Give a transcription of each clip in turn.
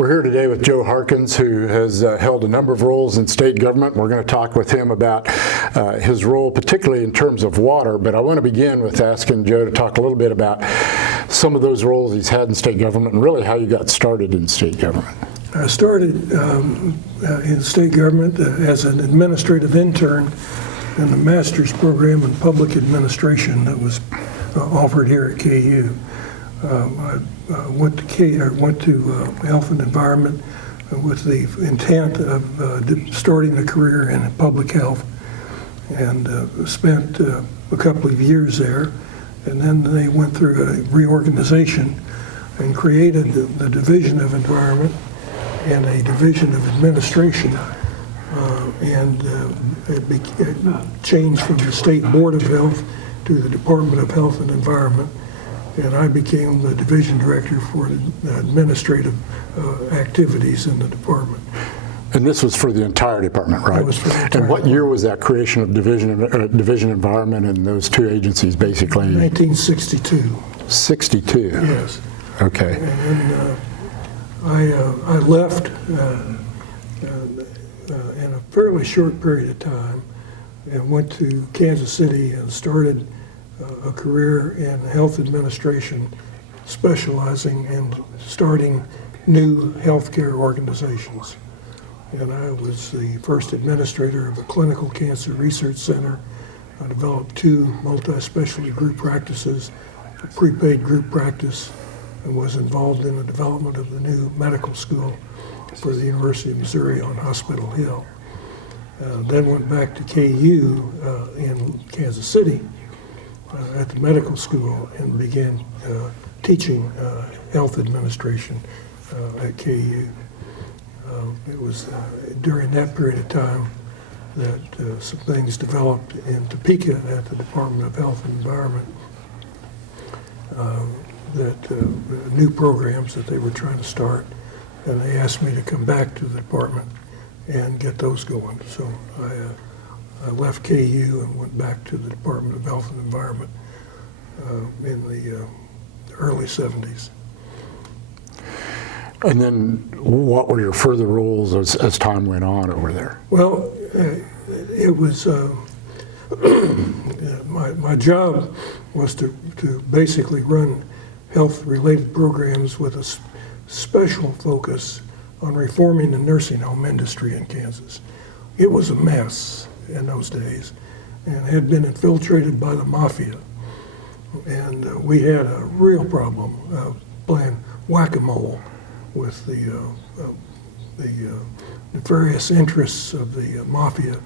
We're here today with Joe Harkins, who has held a number of roles in state government. We're going to talk with him about his role, particularly in terms of water, but I want to begin with asking Joe to talk a little bit about some of those roles he's had in state government and really how you got started in state government. I started in state government as an administrative intern in the master's program in public administration that was offered here at KU. I went to health and environment with the intent of starting a career in public health, and spent a couple of years there. And then they went through a reorganization and created the Division of Environment and a Division of Administration, it changed from the State Board of Health to the Department of Health and Environment, and I became the division director for the administrative activities in the department. And this was for the entire department, right? That was for the entire And what year was that creation of Division Environment and those two agencies, basically? 1962. 62? Yes. Okay. And then I left in a fairly short period of time and went to Kansas City and started a career in health administration, specializing in starting new healthcare organizations. And I was the first administrator of a clinical cancer research center. I developed 2 multi-specialty group practices, a prepaid group practice, and was involved in the development of the new medical school for the University of Missouri on Hospital Hill. Then went back to KU in Kansas City at the medical school and began teaching health administration at KU. It was during that period of time that some things developed in Topeka at the Department of Health and Environment, new programs that they were trying to start, and they asked me to come back to the department and get those going. So I left KU and went back to the Department of Health and Environment in the early 70s. And then what were your further roles as time went on over there? Well, it was, my job was to basically run health-related programs with a special focus on reforming the nursing home industry in Kansas. It was a mess in those days and had been infiltrated by the mafia. And we had a real problem playing whack-a-mole with the nefarious interests of the mafia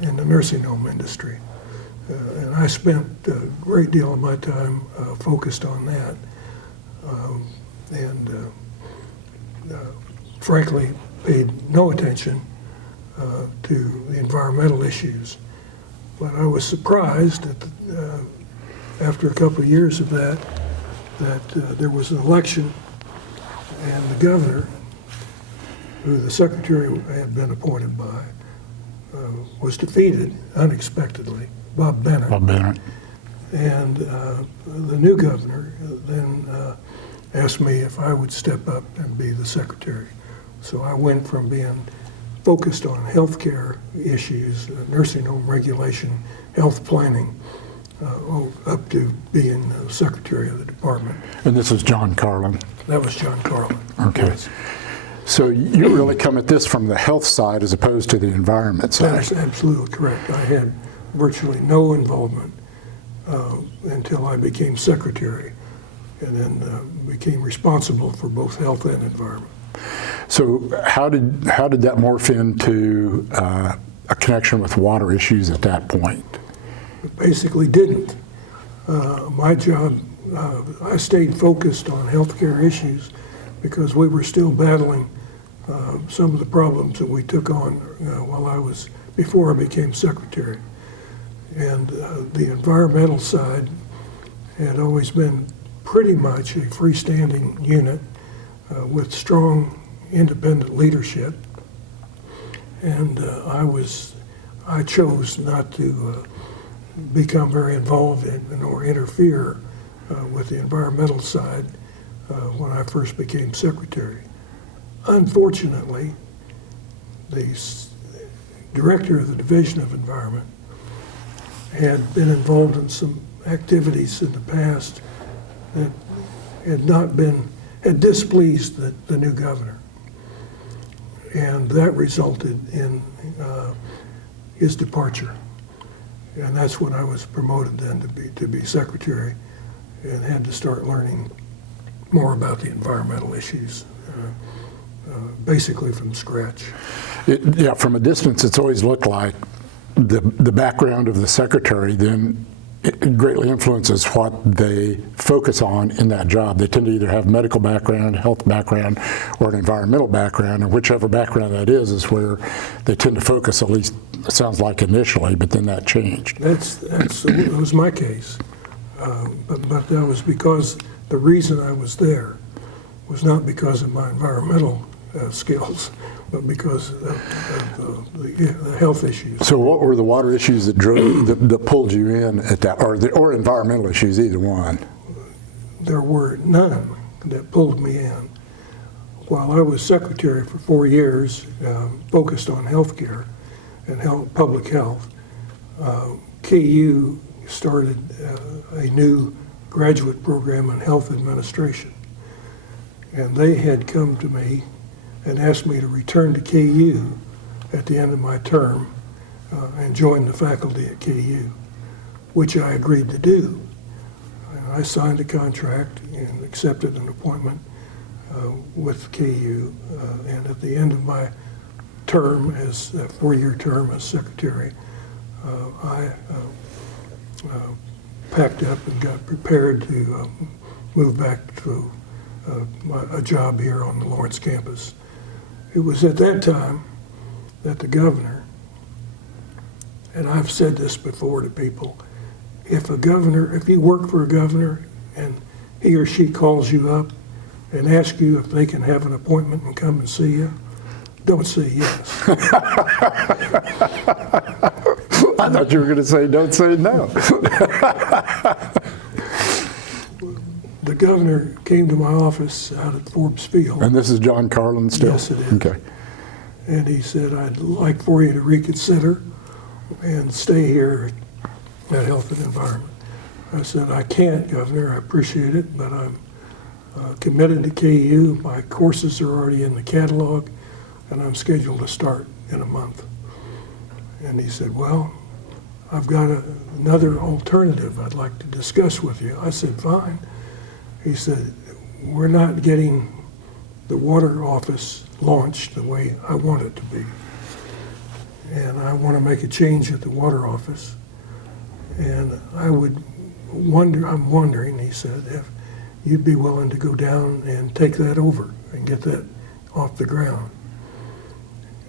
in the nursing home industry. And I spent a great deal of my time focused on that, and frankly paid no attention to the environmental issues. But I was surprised that after a couple of years of that there was an election, and the governor, who the secretary had been appointed by, was defeated unexpectedly, Bob Bennett. Bob Bennett. And the new governor then asked me if I would step up and be the secretary. So I went from being focused on healthcare issues, nursing home regulation, health planning, up to being the secretary of the department. And this was John Carlin? That was John Carlin. Okay. Yes. So you really come at this from the health side as opposed to the environment side? That is absolutely correct. I had virtually no involvement until I became secretary, and then became responsible for both health and environment. So how did that morph into a connection with water issues at that point? It basically didn't. My job, I stayed focused on healthcare issues because we were still battling some of the problems that we took on before I became secretary. And the environmental side had always been pretty much a freestanding unit with strong independent leadership. And I chose not to become very involved in or interfere with the environmental side when I first became secretary. Unfortunately, the director of the Division of Environment had been involved in some activities in the past that had displeased the new governor. And that resulted in his departure. And that's when I was promoted then to be secretary and had to start learning more about the environmental issues, basically from scratch. Yeah, from a distance, it's always looked like the background of the secretary then it greatly influences what they focus on in that job. They tend to either have medical background, health background, or an environmental background, and whichever background that is where they tend to focus, at least it sounds like initially, but then that changed. That was my case. But that was because the reason I was there was not because of my environmental skills, but because of the health issues. So what were the water issues that that pulled you in at that, or environmental issues, either one? There were none that pulled me in. While I was secretary for 4 years, focused on healthcare and public health, KU started a new graduate program in health administration. And they had come to me and asked me to return to KU at the end of my term and join the faculty at KU, which I agreed to do. I signed a contract and accepted an appointment with KU, and at the end of my term, as a 4-year term as secretary, I packed up and got prepared to move back to a job here on the Lawrence campus. It was at that time that the governor, and I've said this before to people, if you work for a governor and he or she calls you up and asks you if they can have an appointment and come and see you, don't say yes. I thought you were going to say, don't say no. The governor came to my office out at Forbes Field. And this is John Carlin still? Yes, it is. Okay. And he said, I'd like for you to reconsider and stay here at Health and Environment. I said, I can't, Governor, I appreciate it, but I'm committed to KU. My courses are already in the catalog, and I'm scheduled to start in a month. And he said, well, I've got another alternative I'd like to discuss with you. I said, fine. He said, we're not getting the water office launched the way I want it to be. And I want to make a change at the water office. And I'm wondering, he said, if you'd be willing to go down and take that over and get that off the ground.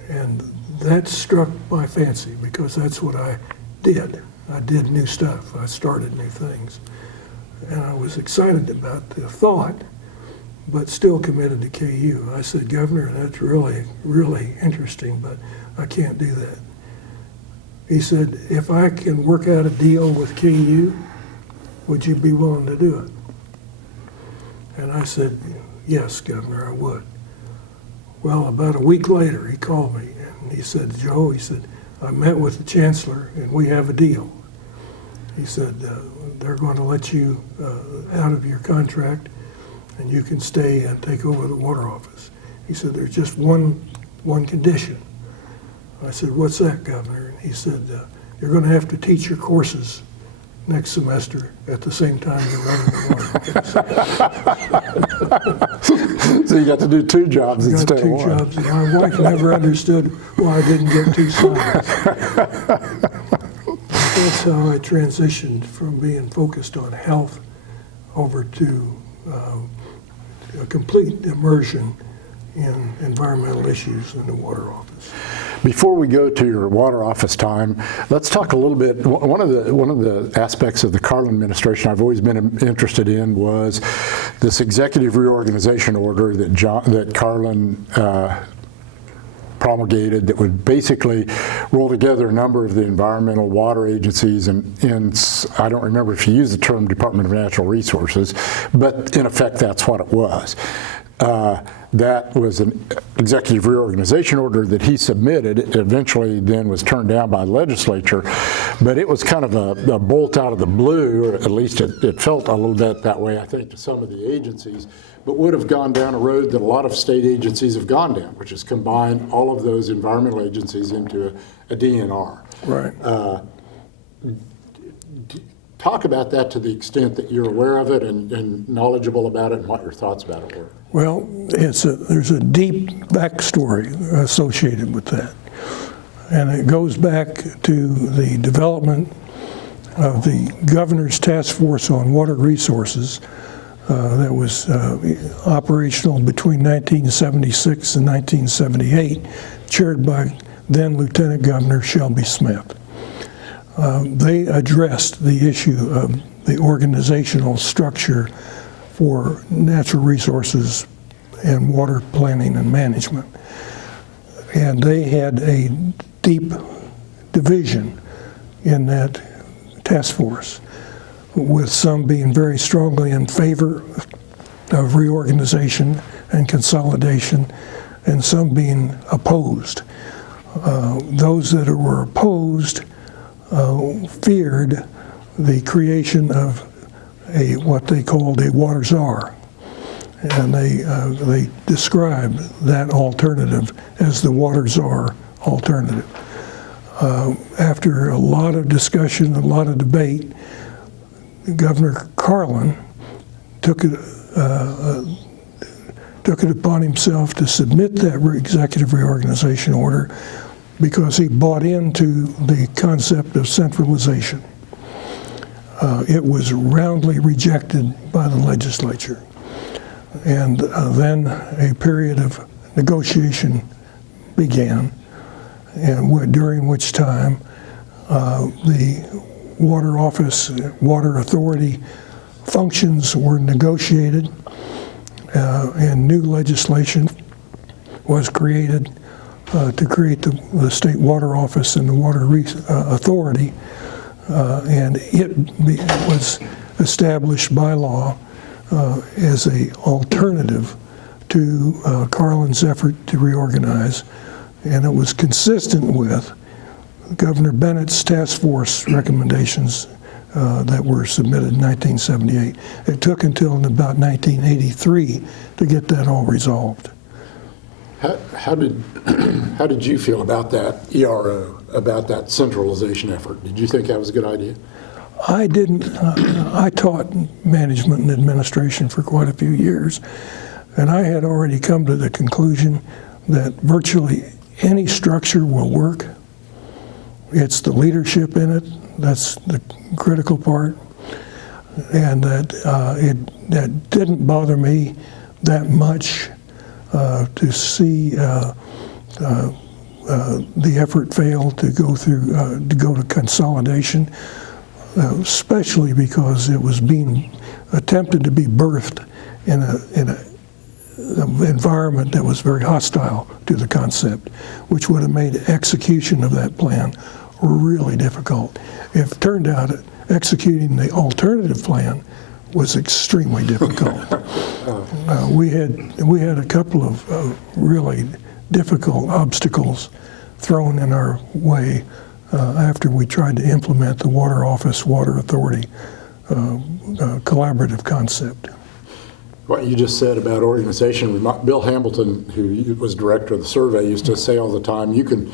And that struck my fancy because that's what I did. I did new stuff. I started new things. And I was excited about the thought, but still committed to KU. I said, Governor, that's really, really interesting, but I can't do that. He said, if I can work out a deal with KU, would you be willing to do it? And I said, yes, Governor, I would. Well, about a week later, he called me and he said, Joe, he said, I met with the chancellor and we have a deal. He said, they're going to let you out of your contract and you can stay and take over the water office. He said, there's just one condition. I said, what's that, Governor? And he said, you're going to have to teach your courses next semester at the same time you're running the water office. So you got to do 2 jobs instead of 1. 2 jobs. And my wife never understood why I didn't get 2 sons. That's how I transitioned from being focused on health over to a complete immersion in environmental issues in the water office. Before we go to your water office time, let's talk a little bit. One of the aspects of the Carlin administration I've always been interested in was this executive reorganization order that Carlin promulgated that would basically roll together a number of the environmental water agencies and I don't remember if you used the term Department of Natural Resources, but in effect that's what it was. That was an executive reorganization order that he submitted. It eventually then was turned down by the legislature, but it was kind of a bolt out of the blue, or at least it felt a little bit that way, I think, to some of the agencies, but would have gone down a road that a lot of state agencies have gone down, which is combine all of those environmental agencies into a DNR. Right. Talk about that to the extent that you're aware of it and knowledgeable about it, and what your thoughts about it were. Well, there's a deep backstory associated with that. And it goes back to the development of the Governor's Task Force on Water Resources that was operational between 1976 and 1978, chaired by then Lieutenant Governor Shelby Smith. They addressed the issue of the organizational structure for natural resources and water planning and management. And they had a deep division in that task force, with some being very strongly in favor of reorganization and consolidation, and some being opposed. Those that were opposed feared the creation of what they called a water czar, and they described that alternative as the water czar alternative. After a lot of discussion, a lot of debate, Governor Carlin took it upon himself to submit that executive reorganization order because he bought into the concept of centralization. It was roundly rejected by the legislature. And then a period of negotiation began, and during which time the water office, water authority functions were negotiated, and new legislation was created to create the state water office and the water authority, and it was established by law as an alternative to Carlin's effort to reorganize, and it was consistent with Governor Bennett's task force recommendations that were submitted in 1978. It took until about 1983 to get that all resolved. How did you feel about that ERO, about that centralization effort? Did you think that was a good idea? I didn't. I taught management and administration for quite a few years, and I had already come to the conclusion that virtually any structure will work. It's the leadership in it that's the critical part, and that that didn't bother me that much to see the effort fail to go to consolidation, especially because it was being attempted to be birthed in an environment that was very hostile to the concept, which would have made execution of that plan really difficult. It turned out executing the alternative plan was extremely difficult. We had a couple of really difficult obstacles thrown in our way after we tried to implement the Water Office, Water Authority collaborative concept. What you just said about organization, Bill Hamilton, who was director of the survey, used to say all the time, you can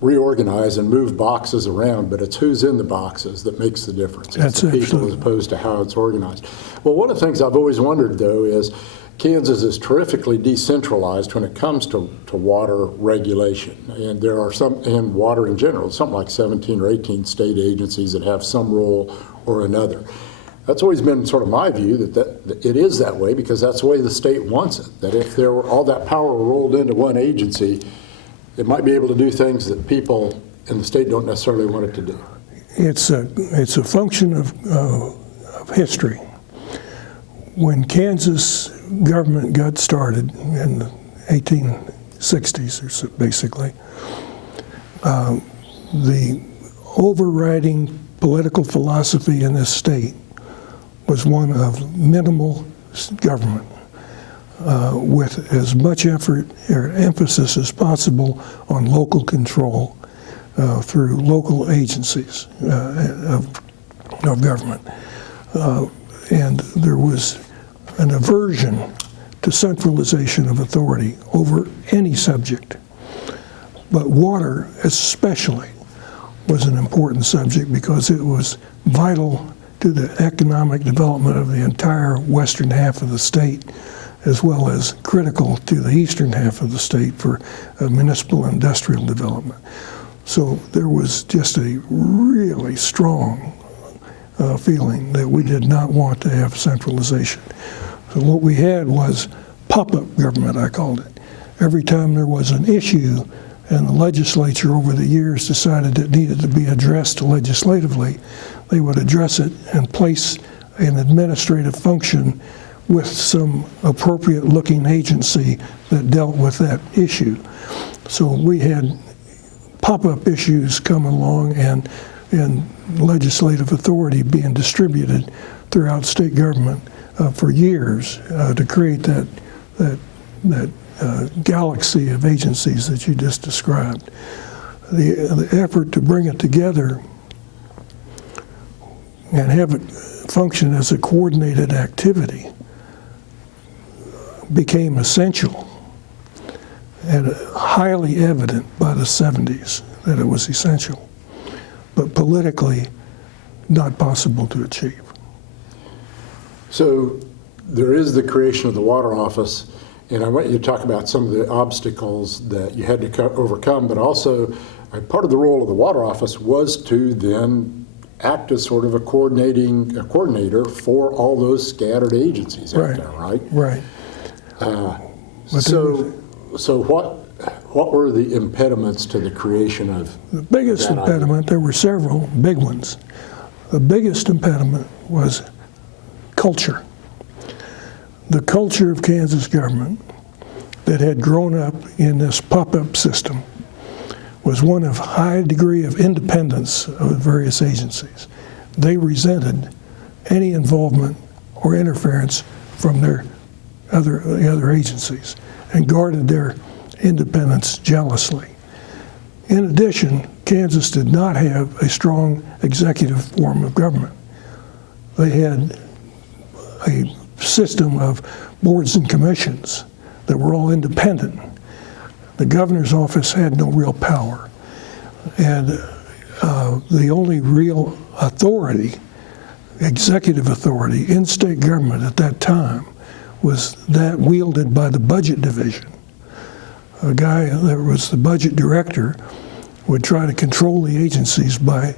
reorganize and move boxes around, but it's who's in the boxes that makes the difference. It's the people as opposed to how it's organized. Well, one of the things I've always wondered, though, is Kansas is terrifically decentralized when it comes to water regulation. And there are some, and water in general, something like 17 or 18 state agencies that have some role or another. That's always been sort of my view, that it is that way because that's the way the state wants it. That if there were all that power rolled into one agency, it might be able to do things that people in the state don't necessarily want it to do. It's a function of history. When Kansas government got started in the 1860s, or so, basically, the overriding political philosophy in this state was one of minimal government. with as much effort or emphasis as possible on local control through local agencies of government. And there was an aversion to centralization of authority over any subject. But water especially was an important subject because it was vital to the economic development of the entire western half of the state, as well as critical to the eastern half of the state for municipal industrial development. So there was just a really strong feeling that we did not want to have centralization. So what we had was pop-up government, I called it. Every time there was an issue and the legislature over the years decided it needed to be addressed legislatively, they would address it and place an administrative function with some appropriate looking agency that dealt with that issue. So we had pop-up issues come along and legislative authority being distributed throughout state government for years to create that galaxy of agencies that you just described. The effort to bring it together and have it function as a coordinated activity became essential and highly evident by the 70s that it was essential, but politically not possible to achieve. So there is the creation of the water office, and I want you to talk about some of the obstacles that you had to overcome, but also part of the role of the water office was to then act as sort of a coordinator for all those scattered agencies out there, right? Right. So what were the impediments to the creation of the biggest impediment? There were several big ones. The biggest impediment was culture. The culture of Kansas government that had grown up in this pop-up system was one of high degree of independence of the various agencies. They resented any involvement or interference from the other agencies and guarded their independence jealously. In addition, Kansas did not have a strong executive form of government. They had a system of boards and commissions that were all independent. The governor's office had no real power. And the only real authority, executive authority in state government at that time, was that wielded by the budget division. A guy that was the budget director would try to control the agencies by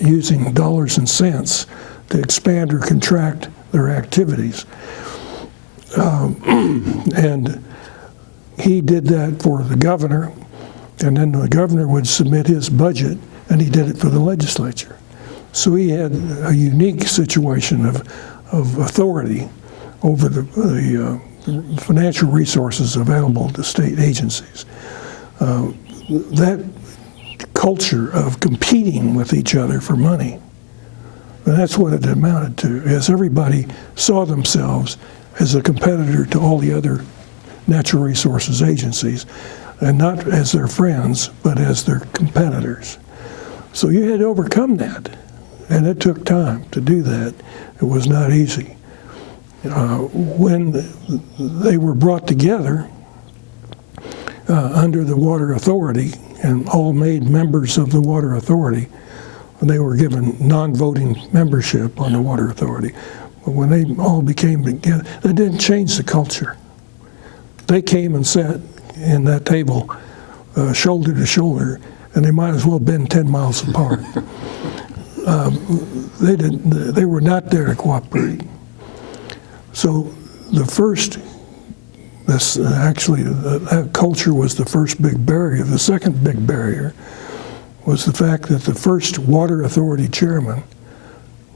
using dollars and cents to expand or contract their activities. And he did that for the governor, and then the governor would submit his budget, and he did it for the legislature. So he had a unique situation of authority over the financial resources available to state agencies. That culture of competing with each other for money, and that's what it amounted to, as everybody saw themselves as a competitor to all the other natural resources agencies, and not as their friends, but as their competitors. So you had to overcome that, and it took time to do that. It was not easy. When they were brought together under the Water Authority and all made members of the Water Authority, they were given non-voting membership on the Water Authority. But when they all became together, they didn't change the culture. They came and sat in that table shoulder to shoulder, and they might as well have been 10 miles apart. They were not there to cooperate. So that culture was the first big barrier. The second big barrier was the fact that the first Water Authority chairman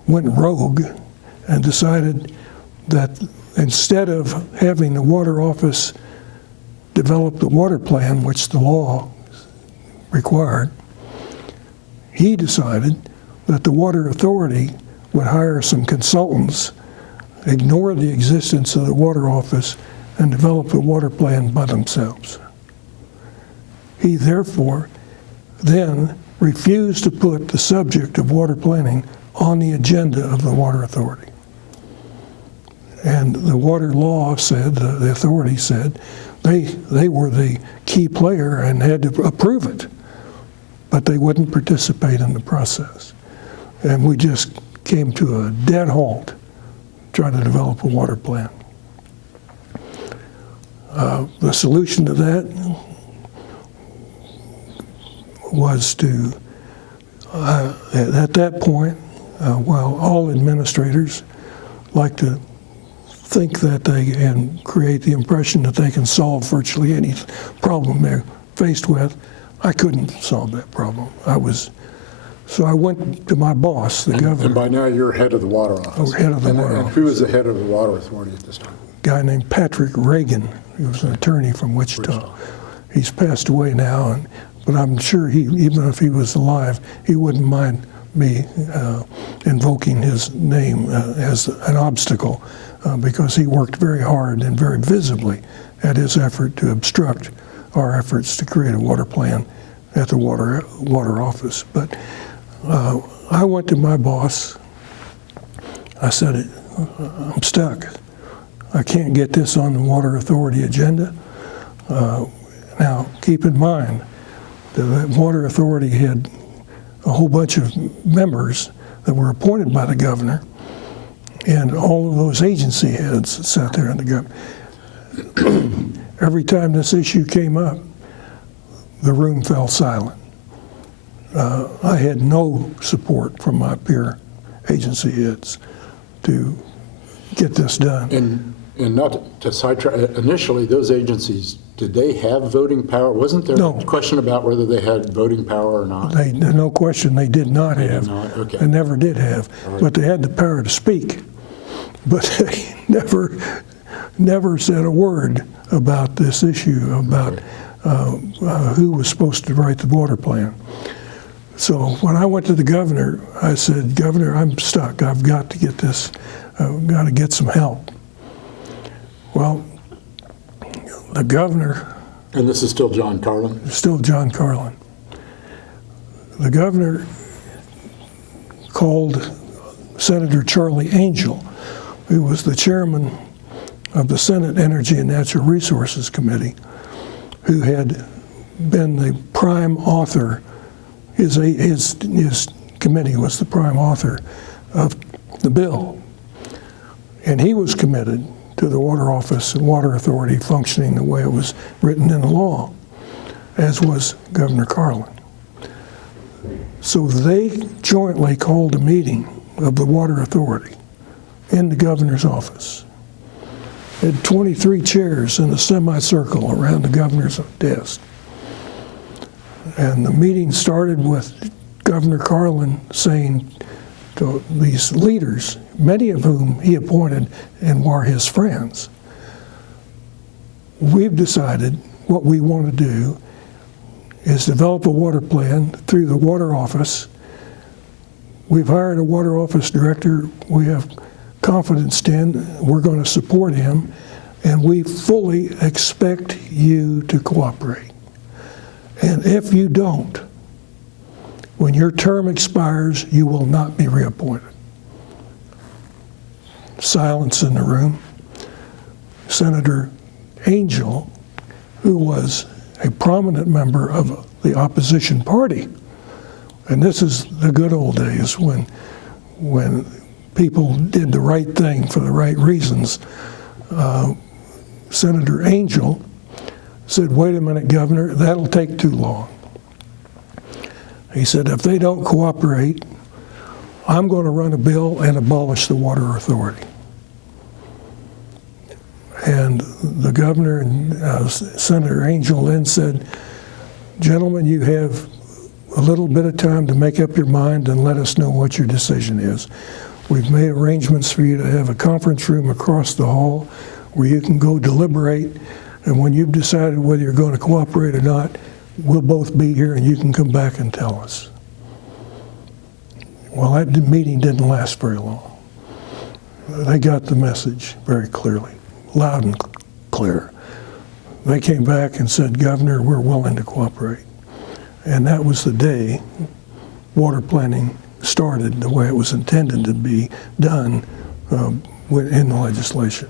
went rogue and decided that instead of having the water office develop the water plan, which the law required, he decided that the Water Authority would hire some consultants, ignore the existence of the water office, and develop a water plan by themselves. He therefore then refused to put the subject of water planning on the agenda of the Water Authority. And the water law said, the authority said, they were the key player and had to approve it, but they wouldn't participate in the process. And we just came to a dead halt trying to develop a water plan. The solution to that was to, at that point, while all administrators like to think that they can create the impression that they can solve virtually any problem they're faced with, I couldn't solve that problem. So I went to my boss, the governor. And by now you're head of the water office. Head of the water office. And who was the head of the water authority at this time? A guy named Patrick Reagan. He was an attorney from Wichita. He's passed away now, but I'm sure even if he was alive, he wouldn't mind me invoking his name as an obstacle because he worked very hard and very visibly at his effort to obstruct our efforts to create a water plan at the water office. But I went to my boss. I said, I'm stuck. I can't get this on the Water Authority agenda. Now, keep in mind that the Water Authority had a whole bunch of members that were appointed by the governor, and all of those agency heads sat there in the government. Every time this issue came up, the room fell silent. I had no support from my peer agency heads to get this done. And not to sidetrack, initially those agencies, did they have voting power? Wasn't there a question about whether they had voting power or not? No question, they did not have. Did not? Okay. They never did have, right. But they had the power to speak. But they never said a word about this issue, about who was supposed to write the water plan. So when I went to the governor, I said, Governor, I'm stuck. I've got to get this, I've got to get some help. Well, the governor... And this is still John Carlin? Still John Carlin. The governor called Senator Charlie Angel, who was the chairman of the Senate Energy and Natural Resources Committee, who had been the prime author, his committee was the prime author of the bill. And he was committed to the water office and water authority functioning the way it was written in the law, as was Governor Carlin. So they jointly called a meeting of the water authority in the governor's office. They had 23 chairs in a semicircle around the governor's desk. And the meeting started with Governor Carlin saying to these leaders, many of whom he appointed and were his friends, we've decided what we want to do is develop a water plan through the water office. We've hired a water office director we have confidence in. We're going to support him, and we fully expect you to cooperate. And if you don't, when your term expires, you will not be reappointed. Silence in the room. Senator Angel, who was a prominent member of the opposition party, and this is the good old days when people did the right thing for the right reasons, Senator Angel said, wait a minute, Governor, that'll take too long. He said, if they don't cooperate, I'm going to run a bill and abolish the water authority. And the governor and Senator Angel then said, gentlemen, you have a little bit of time to make up your mind and let us know what your decision is. We've made arrangements for you to have a conference room across the hall where you can go deliberate, and when you've decided whether you're going to cooperate or not, we'll both be here and you can come back and tell us. Well, that meeting didn't last very long. They got the message very clearly, loud and clear. They came back and said, "Governor, we're willing to cooperate." And that was the day water planning started the way it was intended to be done in the legislation.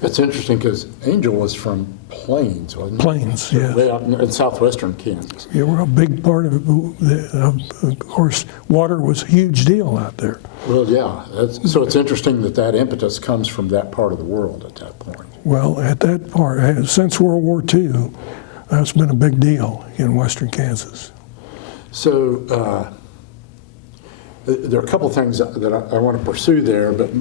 That's interesting because Angel was from Plains, wasn't it? Plains, yeah. Way out in southwestern Kansas. Yeah, we're a big part of it. Of course, water was a huge deal out there. Well, yeah. So it's interesting that that impetus comes from that part of the world at that point. Well, at that part, since World War II, that's been a big deal in western Kansas. So there are a couple things that I want to pursue there, but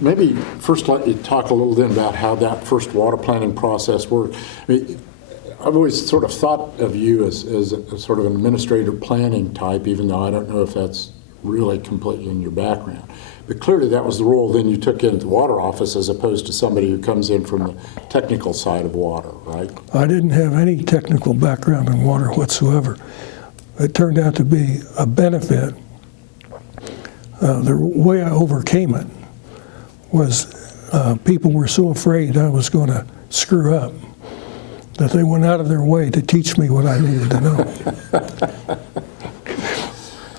maybe first let you talk a little then about how that first water planning process worked. I mean, I've always sort of thought of you as a sort of an administrative planning type, even though I don't know if that's really completely in your background. But clearly that was the role then you took into the water office as opposed to somebody who comes in from the technical side of water, right? I didn't have any technical background in water whatsoever. It turned out to be a benefit. The way I overcame it was people were so afraid I was going to screw up that they went out of their way to teach me what I needed to know.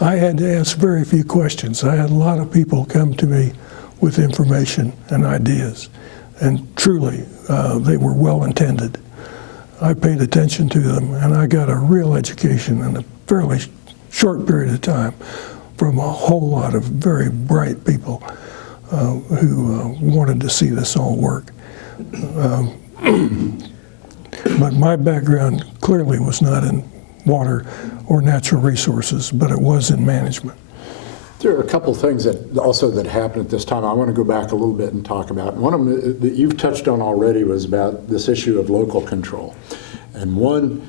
I had to ask very few questions. I had a lot of people come to me with information and ideas, and truly, they were well intended. I paid attention to them, and I got a real education in a fairly short period of time from a whole lot of very bright people who wanted to see this all work. But my background clearly was not in water or natural resources, but it was in management. There are a couple of things that happened at this time I want to go back a little bit and talk about. One of them that you've touched on already was about this issue of local control. And one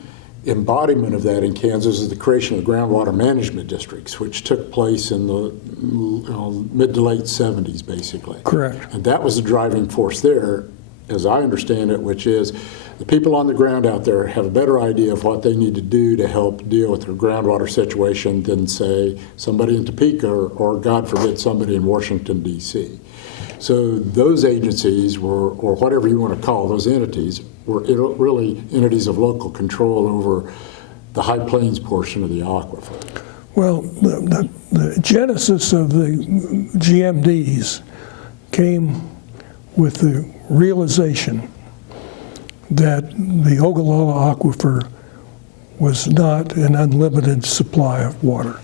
embodiment of that in Kansas is the creation of the groundwater management districts, which took place in the mid to late 70s, basically. Correct. And that was the driving force there, as I understand it, which is the people on the ground out there have a better idea of what they need to do to help deal with their groundwater situation than, say, somebody in Topeka or God forbid, somebody in Washington, D.C. So those agencies were, or whatever you want to call those entities, were really entities of local control over the High Plains portion of the aquifer. Well, the genesis of the GMDs came with the realization that the Ogallala Aquifer was not an unlimited supply of water.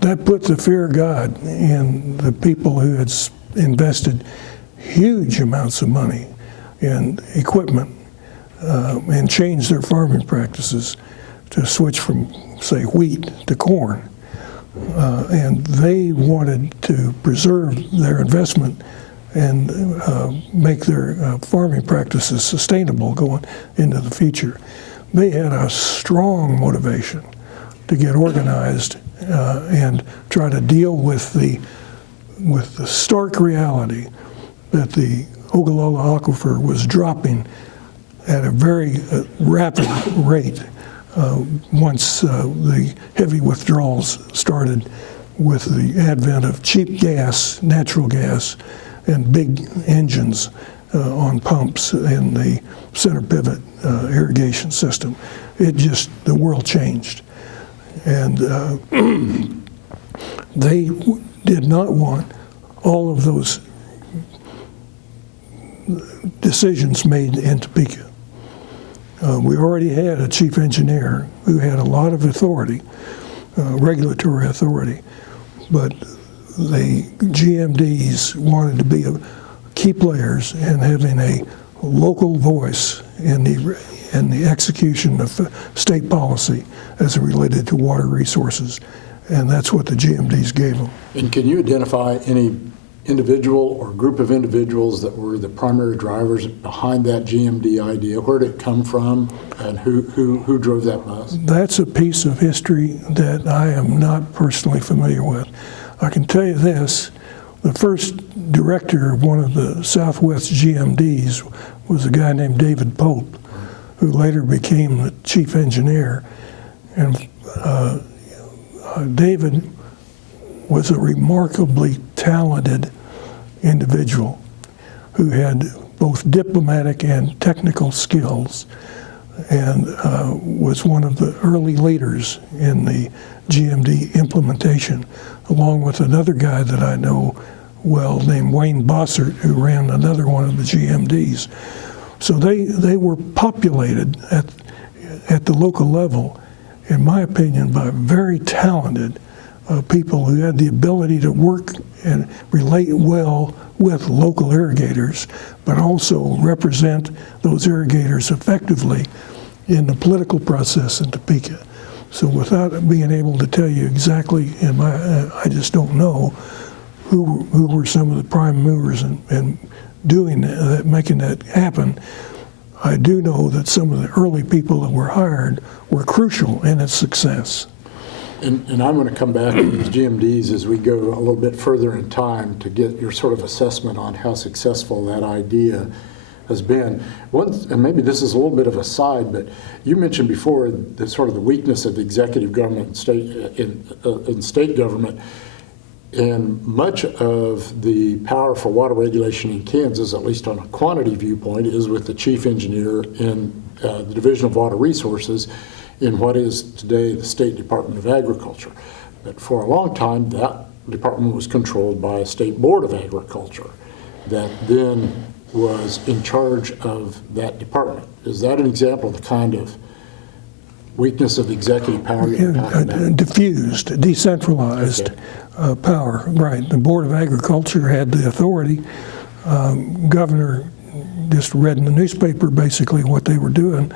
That put the fear of God in the people who had invested huge amounts of money in equipment and changed their farming practices to switch from, say, wheat to corn. And they wanted to preserve their investment and make their farming practices sustainable going into the future. They had a strong motivation to get organized and try to deal with the stark reality that the Ogallala Aquifer was dropping at a very rapid rate once the heavy withdrawals started with the advent of cheap gas, natural gas, and big engines on pumps in the center pivot irrigation system. The world changed. And they did not want all of those decisions made in Topeka. We already had a chief engineer who had a lot of authority, regulatory authority, but the GMDs wanted to be key players in having a local voice in the execution of state policy as it related to water resources, and that's what the GMDs gave them. And can you identify any individual or group of individuals that were the primary drivers behind that GMD idea? Where did it come from, and who drove that bus? That's a piece of history that I am not personally familiar with. I can tell you this, the first director of one of the Southwest GMDs was a guy named David Pope, who later became the chief engineer. And David was a remarkably talented individual who had both diplomatic and technical skills, and was one of the early leaders in the GMD implementation, along with another guy that I know well named Wayne Bossert, who ran another one of the GMDs. So they were populated at the local level, in my opinion, by very talented people who had the ability to work and relate well with local irrigators, but also represent those irrigators effectively in the political process in Topeka. So without being able to tell you exactly, I just don't know who were some of the prime movers in doing that, making that happen. I do know that some of the early people that were hired were crucial in its success. And I'm going to come back to these GMDs as we go a little bit further in time to get your sort of assessment on how successful that idea has been. And maybe this is a little bit of a side, but you mentioned before the sort of the weakness of the executive government in state government. And much of the power for water regulation in Kansas, at least on a quantity viewpoint, is with the chief engineer in the Division of Water Resources in what is today the State Department of Agriculture. But for a long time, that department was controlled by a state board of agriculture that then was in charge of that department. Is that an example of the kind of weakness of executive power you're talking about? Diffused, decentralized power, right. The Board of Agriculture had the authority. Governor just read in the newspaper basically what they were doing.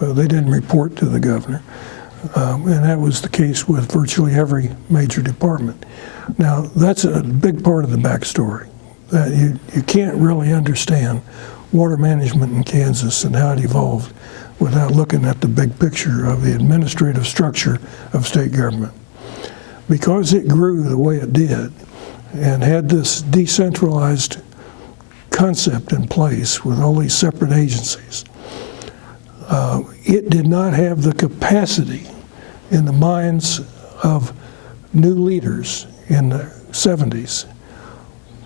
They didn't report to the governor. And that was the case with virtually every major department. Now, that's a big part of the backstory. That you can't really understand water management in Kansas and how it evolved without looking at the big picture of the administrative structure of state government. Because it grew the way it did and had this decentralized concept in place with all these separate agencies, it did not have the capacity in the minds of new leaders in the 70s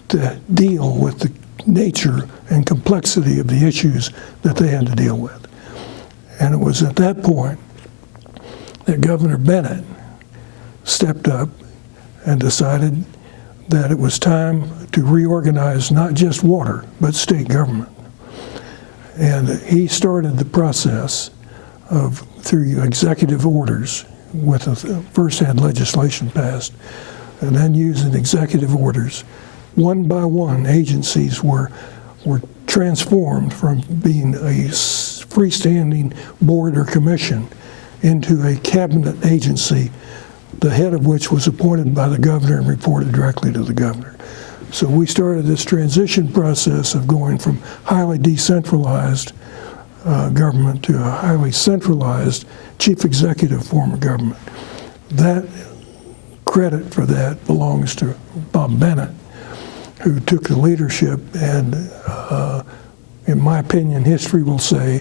to deal with the nature and complexity of the issues that they had to deal with. And it was at that point that Governor Bennett stepped up and decided that it was time to reorganize not just water, but state government. And he started the process of, through executive orders, first had legislation passed, and then using executive orders, one by one agencies were transformed from being a freestanding board or commission into a cabinet agency, the head of which was appointed by the governor and reported directly to the governor. So we started this transition process of going from highly decentralized government to a highly centralized chief executive form of government. That credit for that belongs to Bob Bennett, who took the leadership and, in my opinion, history will say,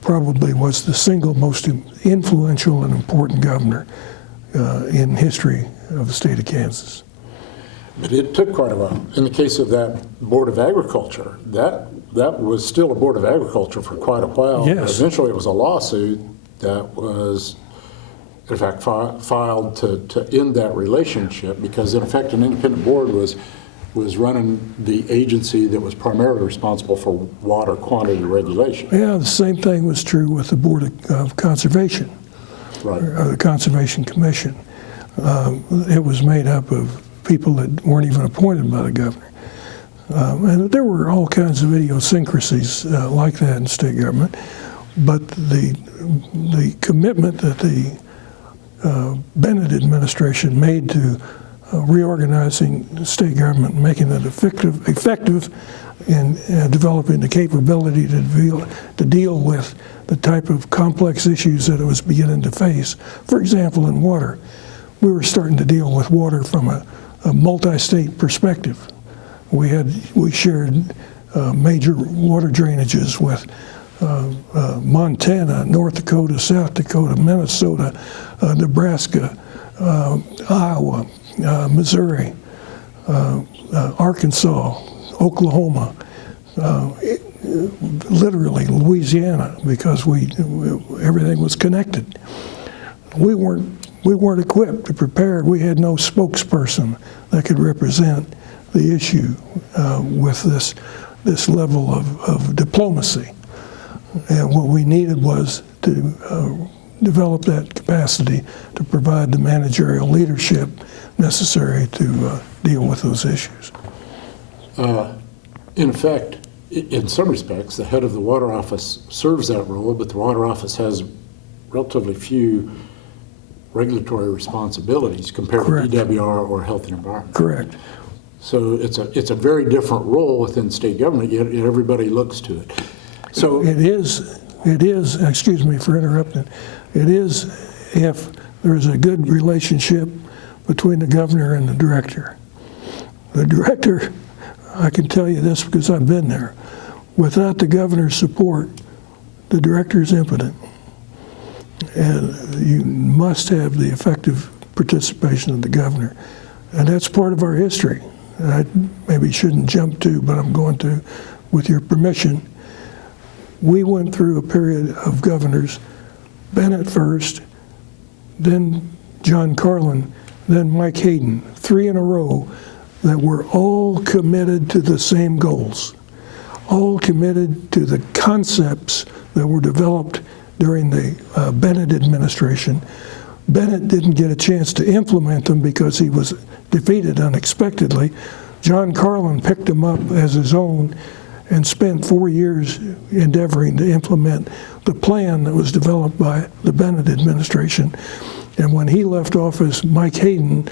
probably was the single most influential and important governor in history of the state of Kansas. But it took quite a while. In the case of that Board of Agriculture, that was still a Board of Agriculture for quite a while. Yes. Eventually it was a lawsuit that was, in fact, filed to end that relationship because, in effect, an independent board was running the agency that was primarily responsible for water quantity regulation. Yeah, the same thing was true with the Board of Conservation, right, or the Conservation Commission. It was made up of people that weren't even appointed by the governor. And there were all kinds of idiosyncrasies like that in state government, but the commitment that the Bennett administration made to reorganizing the state government, making it effective in developing the capability to deal with the type of complex issues that it was beginning to face. For example, in water, we were starting to deal with water from a multi-state perspective. We shared major water drainages with Montana, North Dakota, South Dakota, Minnesota, Nebraska, Iowa, Missouri, Arkansas, Oklahoma. literally Louisiana, because everything was connected. We weren't equipped or prepared. We had no spokesperson that could represent the issue with this level of diplomacy. And what we needed was to develop that capacity to provide the managerial leadership necessary to deal with those issues. In effect, in some respects, the head of the water office serves that role, but the water office has relatively few regulatory responsibilities compared Correct. to DWR or health and environment. Correct. So it's a very different role within state government, yet everybody looks to it. So It is, excuse me for interrupting, it is if there's a good relationship between the governor and the director. The director, I can tell you this because I've been there, without the governor's support, the director is impotent. And you must have the effective participation of the governor. And that's part of our history. I maybe shouldn't jump to, but I'm going to, with your permission. We went through a period of governors, Bennett first, then John Carlin, then Mike Hayden, 3 in a row that were all committed to the same goals, all committed to the concepts that were developed during the Bennett administration. Bennett didn't get a chance to implement them because he was defeated unexpectedly. John Carlin picked them up as his own and spent 4 years endeavoring to implement the plan that was developed by the Bennett administration. And when he left office, Mike Hayden,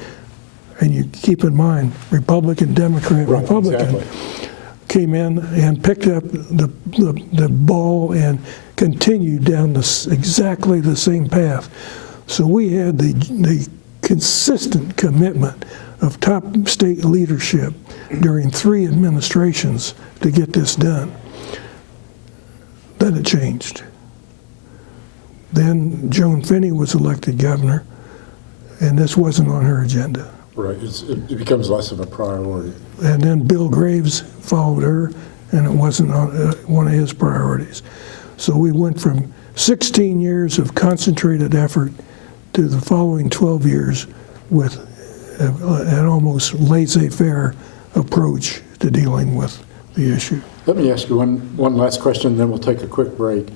and you keep in mind, Republican, Democrat, Right, Republican, exactly. came in and picked up the ball and continued down exactly the same path. So we had the consistent commitment of top state leadership during 3 administrations to get this done. Then it changed. Then Joan Finney was elected governor, and this wasn't on her agenda. right, it becomes less of a priority. And then Bill Graves followed her, and it wasn't on, one of his priorities. So we went from 16 years of concentrated effort to the following 12 years with an almost laissez-faire approach to dealing with the issue. Let me ask you one last question, then we'll take a quick break.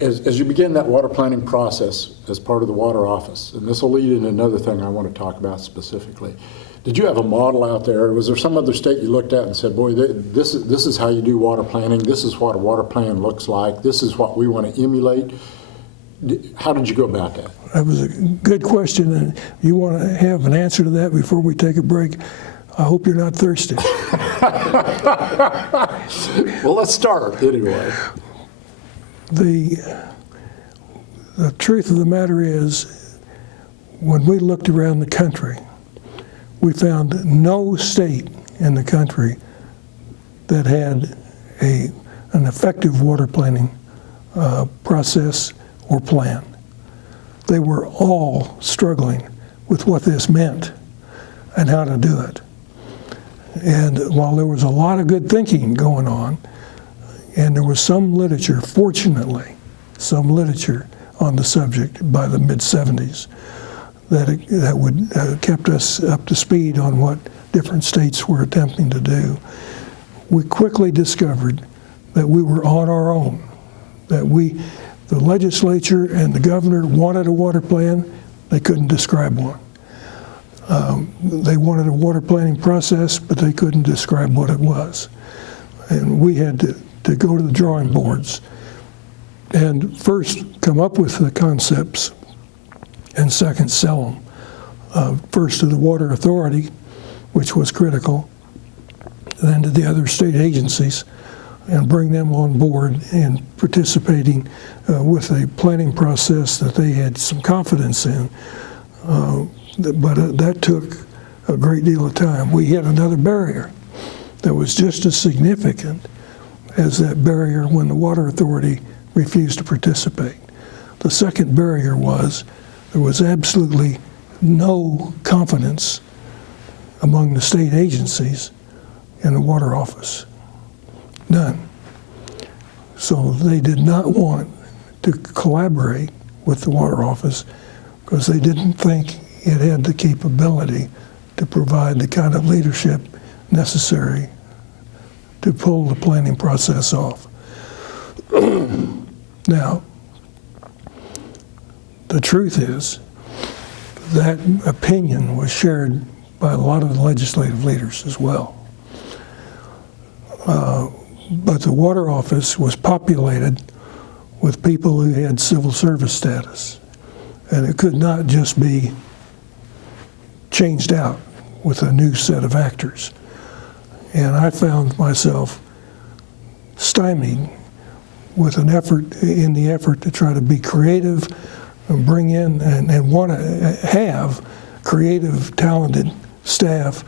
As you begin that water planning process as part of the water office, and this will lead into another thing I want to talk about specifically, did you have a model out there? Was there some other state you looked at and said, boy, this is how you do water planning, this is what a water plan looks like, this is what we want to emulate? How did you go about that? That was a good question, and you want to have an answer to that before we take a break. I hope you're not thirsty. Well, let's start anyway. The truth of the matter is, when we looked around the country, we found no state in the country that had an effective water planning process or plan. They were all struggling with what this meant and how to do it. And while there was a lot of good thinking going on, and there was some literature, fortunately, some literature on the subject by the mid-'70s that would kept us up to speed on what different states were attempting to do. We quickly discovered that we were on our own, that the legislature and the governor wanted a water plan, they couldn't describe one. They wanted a water planning process, but they couldn't describe what it was. And we had to go to the drawing boards and first come up with the concepts and second sell them. First to the Water Authority, which was critical, then to the other state agencies, and bring them on board in participating with a planning process that they had some confidence in. But that took a great deal of time. We hit another barrier that was just as significant as that barrier when the Water Authority refused to participate. The second barrier was there was absolutely no confidence among the state agencies in the water office. None. So they did not want to collaborate with the Water Office because they didn't think it had the capability to provide the kind of leadership necessary to pull the planning process off. Now, the truth is that opinion was shared by a lot of the legislative leaders as well. But the Water Office was populated with people who had civil service status, and it could not just be changed out with a new set of actors. And I found myself stymied with an effort to try to be creative and bring in and want to have creative, talented staff,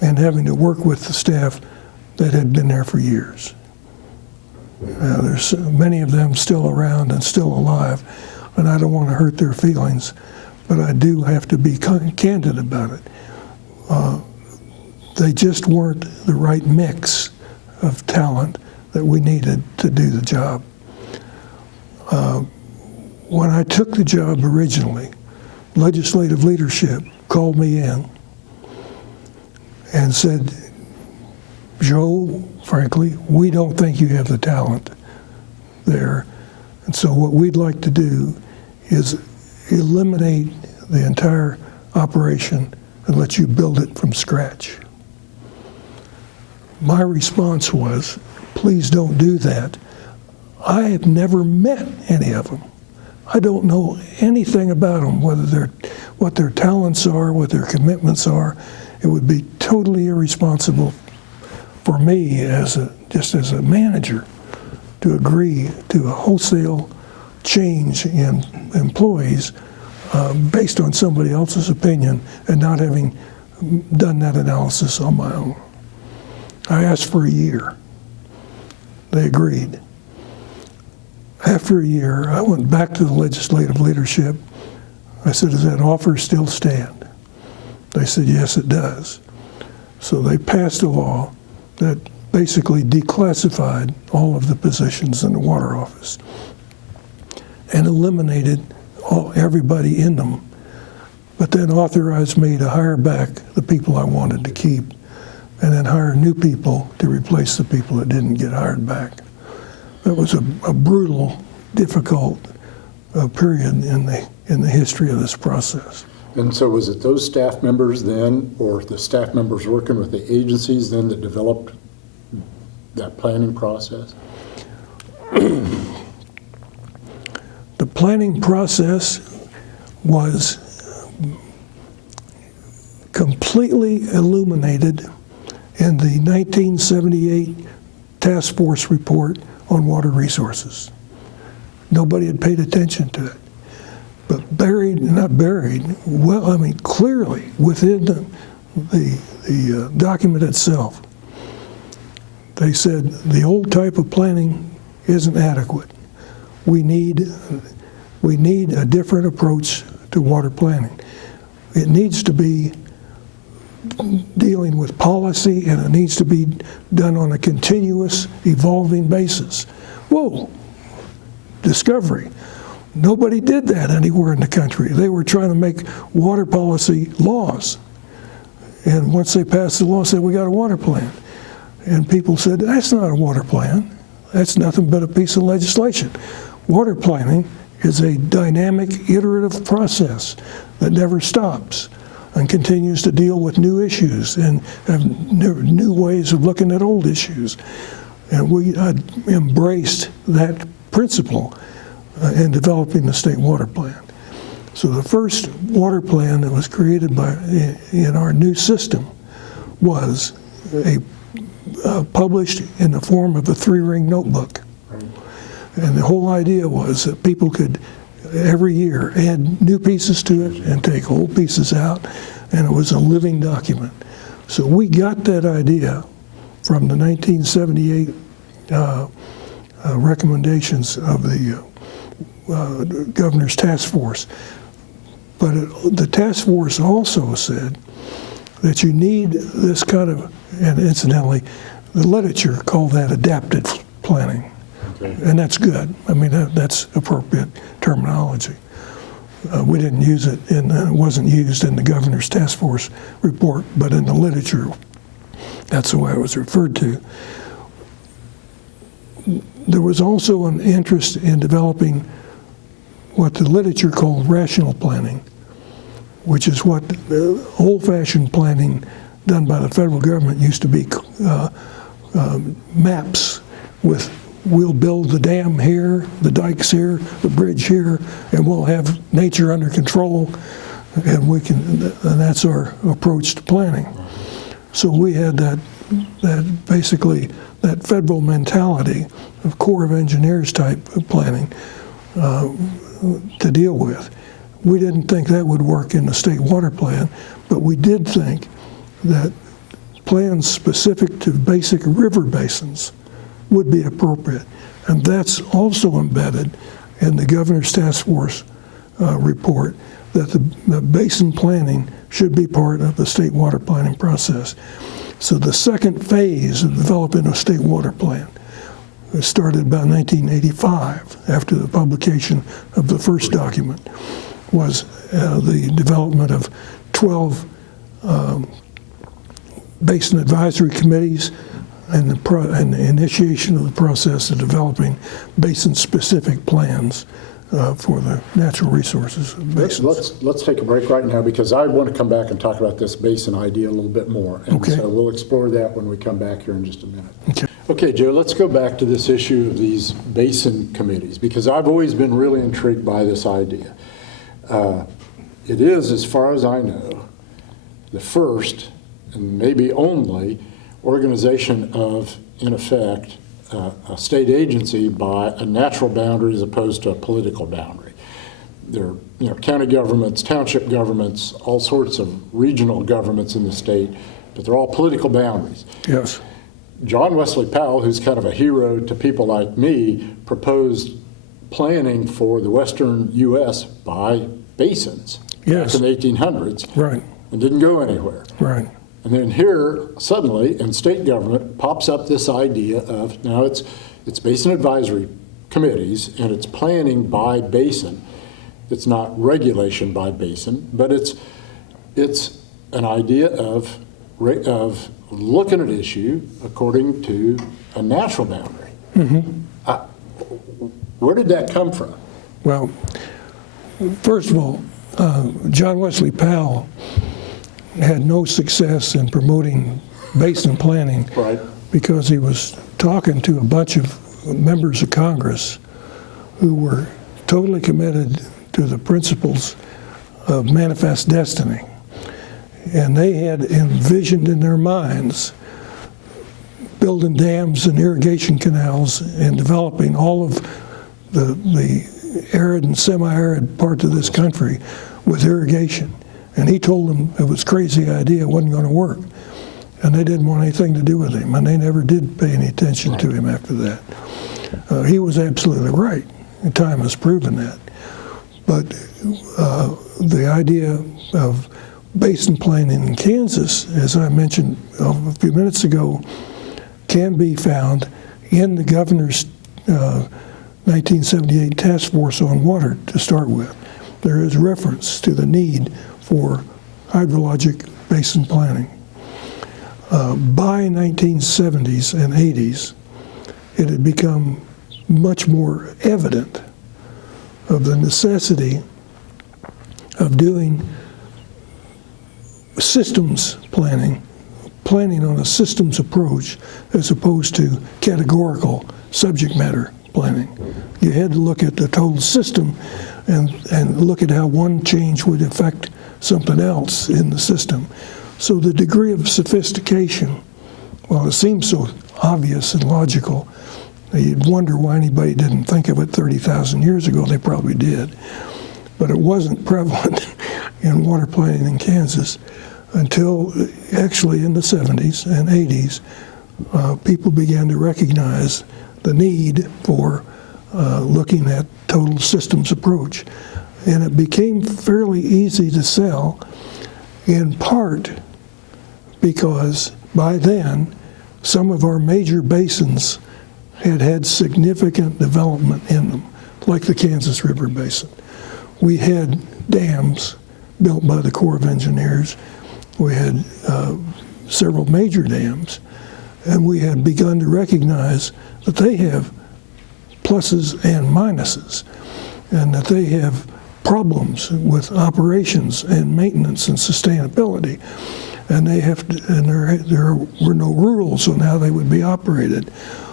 and having to work with the staff that had been there for years. There's many of them still around and still alive, and I don't want to hurt their feelings, but I do have to be candid about it. They just weren't the right mix of talent that we needed to do the job. When I took the job originally, legislative leadership called me in and said, Joe, frankly, we don't think you have the talent there. And so what we'd like to do is eliminate the entire operation and let you build it from scratch. My response was, please don't do that. I have never met any of them. I don't know anything about them, what their talents are, what their commitments are. It would be totally irresponsible for me just as a manager to agree to a wholesale change in employees based on somebody else's opinion and not having done that analysis on my own. I asked for a year. They agreed. After a year, I went back to the legislative leadership. I said, does that offer still stand? They said, yes, it does. So they passed a law that basically declassified all of the positions in the Water Office and eliminated everybody in them, but then authorized me to hire back the people I wanted to keep and then hire new people to replace the people that didn't get hired back. That was a brutal, difficult period in the history of this process. And so was it those staff members then, or the staff members working with the agencies then that developed that planning process? The planning process was completely illuminated in the 1978 task force report on water resources. Nobody had paid attention to it. But clearly within the document itself, they said the old type of planning isn't adequate. We need a different approach to water planning. It needs to be dealing with policy, and it needs to be done on a continuous, evolving basis. Whoa, discovery. Nobody did that anywhere in the country. They were trying to make water policy laws. And once they passed the law, said, we got a water plan. And people said, that's not a water plan. That's nothing but a piece of legislation. Water planning is a dynamic, iterative process that never stops and continues to deal with new issues and have new ways of looking at old issues. And we embraced that principle in developing the state water plan. So the first water plan that was created in our new system was published in the form of a 3-ring notebook. And the whole idea was that people could every year add new pieces to it and take old pieces out, and it was a living document. So we got that idea from the 1978 recommendations of the governor's task force. But the task force also said that you need this kind of, and incidentally, The literature called that adaptive planning. Okay. And that's good. I mean, that's appropriate terminology. We didn't use it, and it wasn't used in the governor's task force report, but in the literature, that's the way it was referred to. There was also an interest in developing what the literature called rational planning, which is what the old-fashioned planning done by the federal government used to be maps with, we'll build the dam here, the dikes here, the bridge here, and we'll have nature under control, and that's our approach to planning. So we had that basically that federal mentality of Corps of Engineers type of planning to deal with. We didn't think that would work in the state water plan, but we did think that plans specific to basic river basins would be appropriate. And that's also embedded in the governor's task force report, that the basin planning should be part of the state water planning process. So the second phase of developing a state water plan started about 1985, after the publication of the first document, was the development of 12 basin advisory committees and the initiation of the process of developing basin-specific plans for the natural resources of basins. Let's take a break right now, because I want to come back and talk about this basin idea a little bit more. And Okay. so we'll explore that when we come back here in just a minute. Okay. Okay, Joe, let's go back to this issue of these basin committees, because I've always been really intrigued by this idea. It is, as far as I know, the first and maybe only organization of, in effect, a state agency by a natural boundary as opposed to a political boundary. There are county governments, township governments, all sorts of regional governments in the state, but they're all political boundaries. Yes. John Wesley Powell, who's kind of a hero to people like me, proposed planning for the western U.S. by basins Yes. back in the 1800s, Right. and didn't go anywhere. Right. And then here, suddenly, in state government, pops up this idea of, now it's basin advisory committees, and it's planning by basin. It's not regulation by basin, but it's an idea of looking at issue according to a natural boundary. Mm-hmm. Where did that come from? Well, first of all, John Wesley Powell had no success in promoting basin planning, Right. because he was talking to a bunch of members of Congress who were totally committed to the principles of manifest destiny. And they had envisioned in their minds building dams and irrigation canals and developing all of the arid and semi-arid parts of this country with irrigation. And he told them it was a crazy idea, it wasn't going to work. And they didn't want anything to do with him, and they never did pay any attention to him after that. He was absolutely right, and time has proven that. But the idea of basin planning in Kansas, as I mentioned a few minutes ago, can be found in the governor's 1978 task force on water to start with. There is reference to the need for hydrologic basin planning. By 1970s and 80s, it had become much more evident of the necessity of doing systems planning on a systems approach as opposed to categorical subject matter planning. You had to look at the total system and look at how one change would affect something else in the system. So the degree of sophistication, well, it seems so obvious and logical, you'd wonder why anybody didn't think of it 30,000 years ago. They probably did. But it wasn't prevalent in water planning in Kansas until actually in the 70s and 80s, people began to recognize the need for looking at total systems approach. And it became fairly easy to sell, in part because by then some of our major basins had significant development in them, like the Kansas River Basin. We had dams built by the Corps of Engineers. We had several major dams, and we had begun to recognize that they have pluses and minuses, and that they have problems with operations and maintenance and sustainability, and there were no rules on how they would be operated,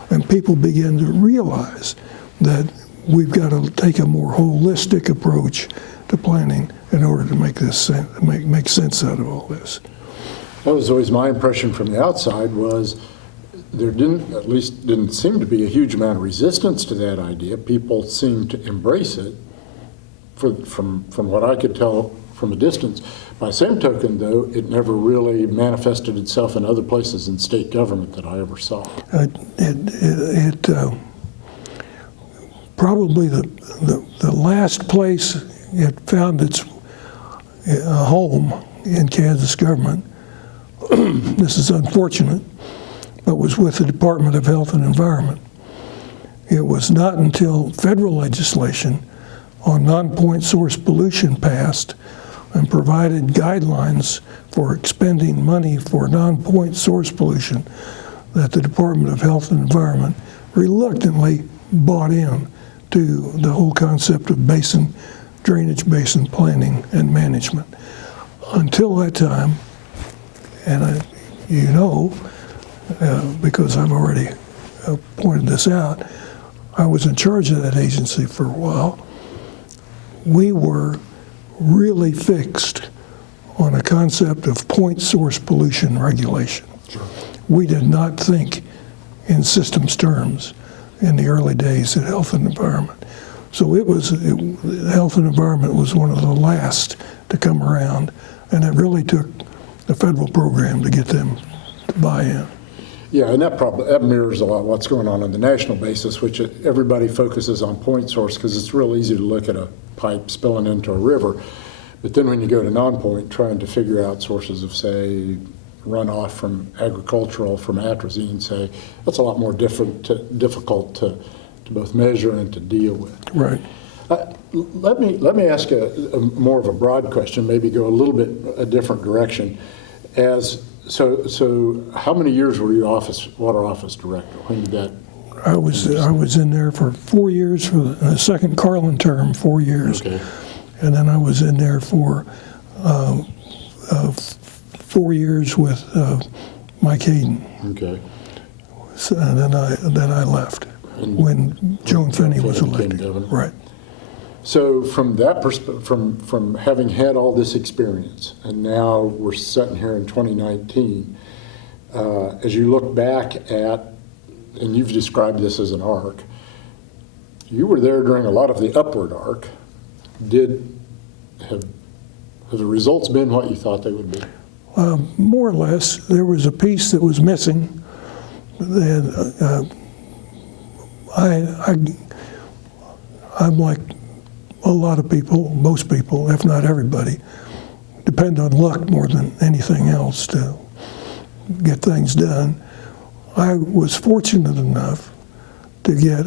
and people began to realize that we've got to take a more holistic approach to planning in order to make sense out of all this. That was always my impression from the outside, was there didn't seem to be a huge amount of resistance to that idea. People seemed to embrace it, from what I could tell from a distance. By the same token, though, it never really manifested itself in other places in state government that I ever saw. Probably the last place it found its home in Kansas government, this is unfortunate, but was with the Department of Health and Environment. It was not until federal legislation on non-point source pollution passed and provided guidelines for expending money for non-point source pollution that the Department of Health and Environment reluctantly bought in to the whole concept of basin, drainage basin planning and management. Until that time, and because I've already pointed this out, I was in charge of that agency for a while. We were really fixed on a concept of point source pollution regulation. Sure. We did not think in systems terms in the early days at Health and Environment. So Health and Environment was one of the last to come around, and it really took the federal program to get them to buy in. Yeah, and that mirrors a lot what's going on the national basis, which everybody focuses on point source because it's real easy to look at a pipe spilling into a river. But then when you go to non-point, trying to figure out sources of, say, runoff from agricultural, from atrazine, say, that's a lot more difficult to both measure and to deal with. Right. Let me ask a more of a broad question, maybe go a little bit a different direction. So how many years were you water office director? When did that? I was in there for 4 years for the second Carlin term, 4 years. Okay. And then I was in there for 4 years with Mike Hayden. Okay. So, and then I left when Joan Finney was elected. Right. So from that perspective, from having had all this experience, and now we're sitting here in 2019, as you look back at, and you've described this as an arc, you were there during a lot of the upward arc. Have the results been what you thought they would be? More or less. There was a piece that was missing. And I'm like a lot of people, most people, if not everybody, depend on luck more than anything else to get things done. I was fortunate enough to get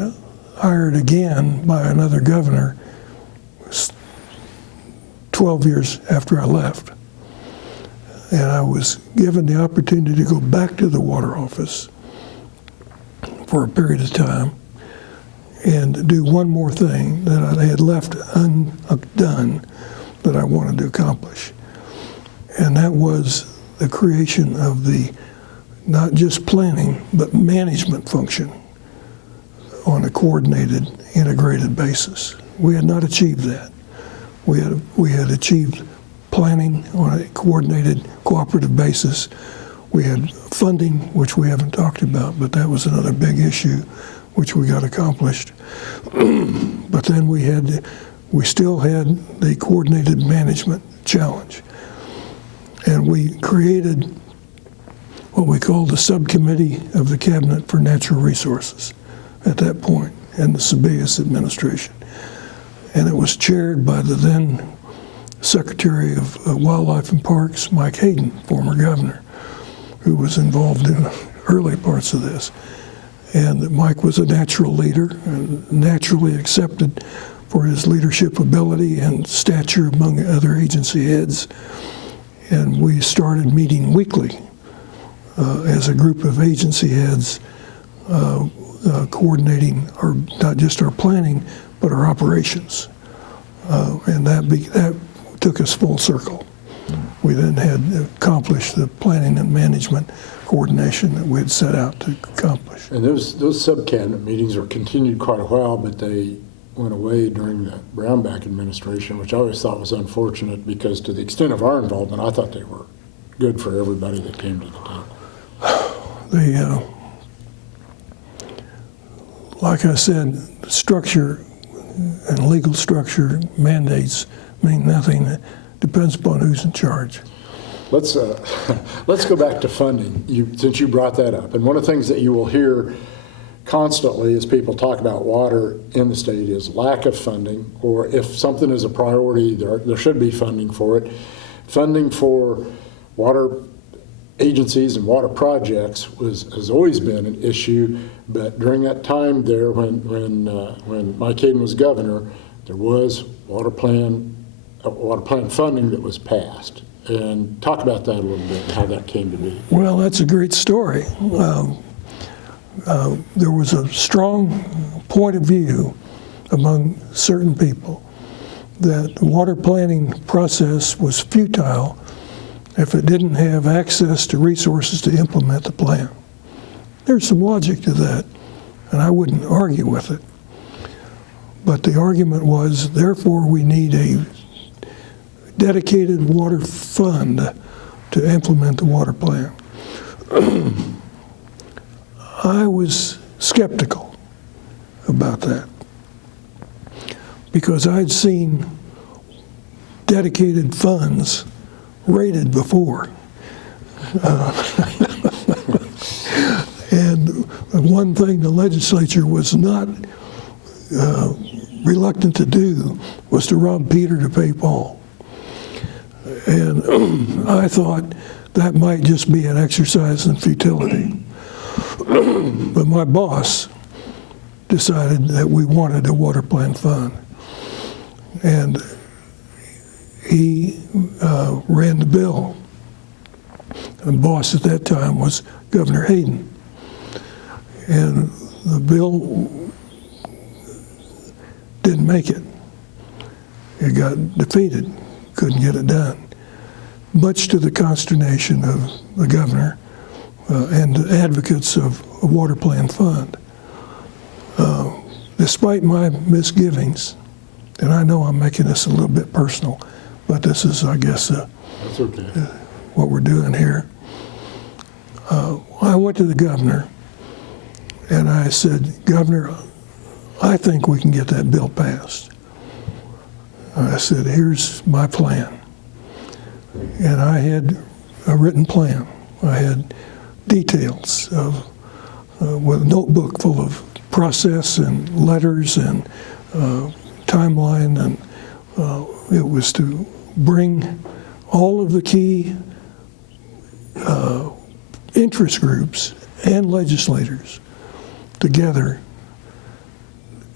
hired again by another governor 12 years after I left. And I was given the opportunity to go back to the water office for a period of time and do one more thing that I had left undone that I wanted to accomplish. And that was the creation of the not just planning, but management function on a coordinated, integrated basis. We had not achieved that. We had achieved planning on a coordinated, cooperative basis. We had funding, which we haven't talked about, but that was another big issue which we got accomplished. But then we still had the coordinated management challenge. And we created what we called the subcommittee of the Cabinet for Natural Resources at that point in the Sebelius administration. And it was chaired by the then Secretary of Wildlife and Parks, Mike Hayden, former governor, who was involved in early parts of this. And Mike was a natural leader, and naturally accepted for his leadership ability and stature among other agency heads. And we started meeting weekly as a group of agency heads, coordinating not just our planning, but our operations. And that took us full circle. We then had accomplished the planning and management coordination that we had set out to accomplish. And those sub-cabinet meetings are continued quite a while, but they went away during the Brownback administration, which I always thought was unfortunate because to the extent of our involvement, I thought they were good for everybody that came to the table. Like I said, structure and legal structure mandates mean nothing. It depends upon who's in charge. Let's go back to funding, since you brought that up. And one of the things that you will hear constantly as people talk about water in the state is lack of funding, or if something is a priority, there should be funding for it. Funding for water agencies and water projects has always been an issue, but during that time there when Mike Hayden was governor, there was water plan funding that was passed. And talk about that a little bit, how that came to be. Well, that's a great story. There was a strong point of view among certain people that the water planning process was futile if it didn't have access to resources to implement the plan. There's some logic to that, and I wouldn't argue with it. But the argument was, therefore, we need a dedicated water fund to implement the water plan. I was skeptical about that because I'd seen dedicated funds raided before. And one thing the legislature was not reluctant to do was to rob Peter to pay Paul. And I thought that might just be an exercise in futility. But my boss decided that we wanted a water plan fund. And he ran the bill. The boss at that time was Governor Hayden. And the bill didn't make it. It got defeated, couldn't get it done, much to the consternation of the governor and the advocates of a water plan fund. Despite my misgivings, and I know I'm making this a little bit personal, but this is, I guess, That's okay. What we're doing here. I went to the governor and I said, Governor, I think we can get that bill passed. I said, here's my plan. And I had a written plan. I had details of, with a notebook full of process and letters and timeline, and it was to bring all of the key interest groups and legislators together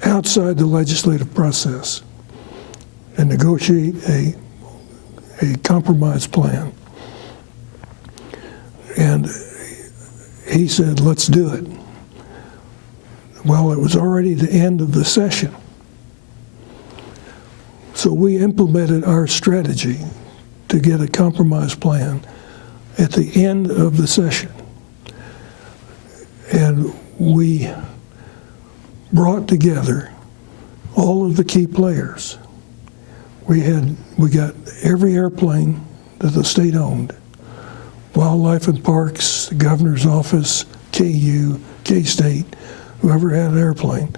outside the legislative process and negotiate a compromise plan. And he said, let's do it. Well, it was already the end of the session. So we implemented our strategy to get a compromise plan at the end of the session. And we brought together all of the key players. We got every airplane that the state owned, Wildlife and Parks, the governor's office, KU, K-State, whoever had an airplane,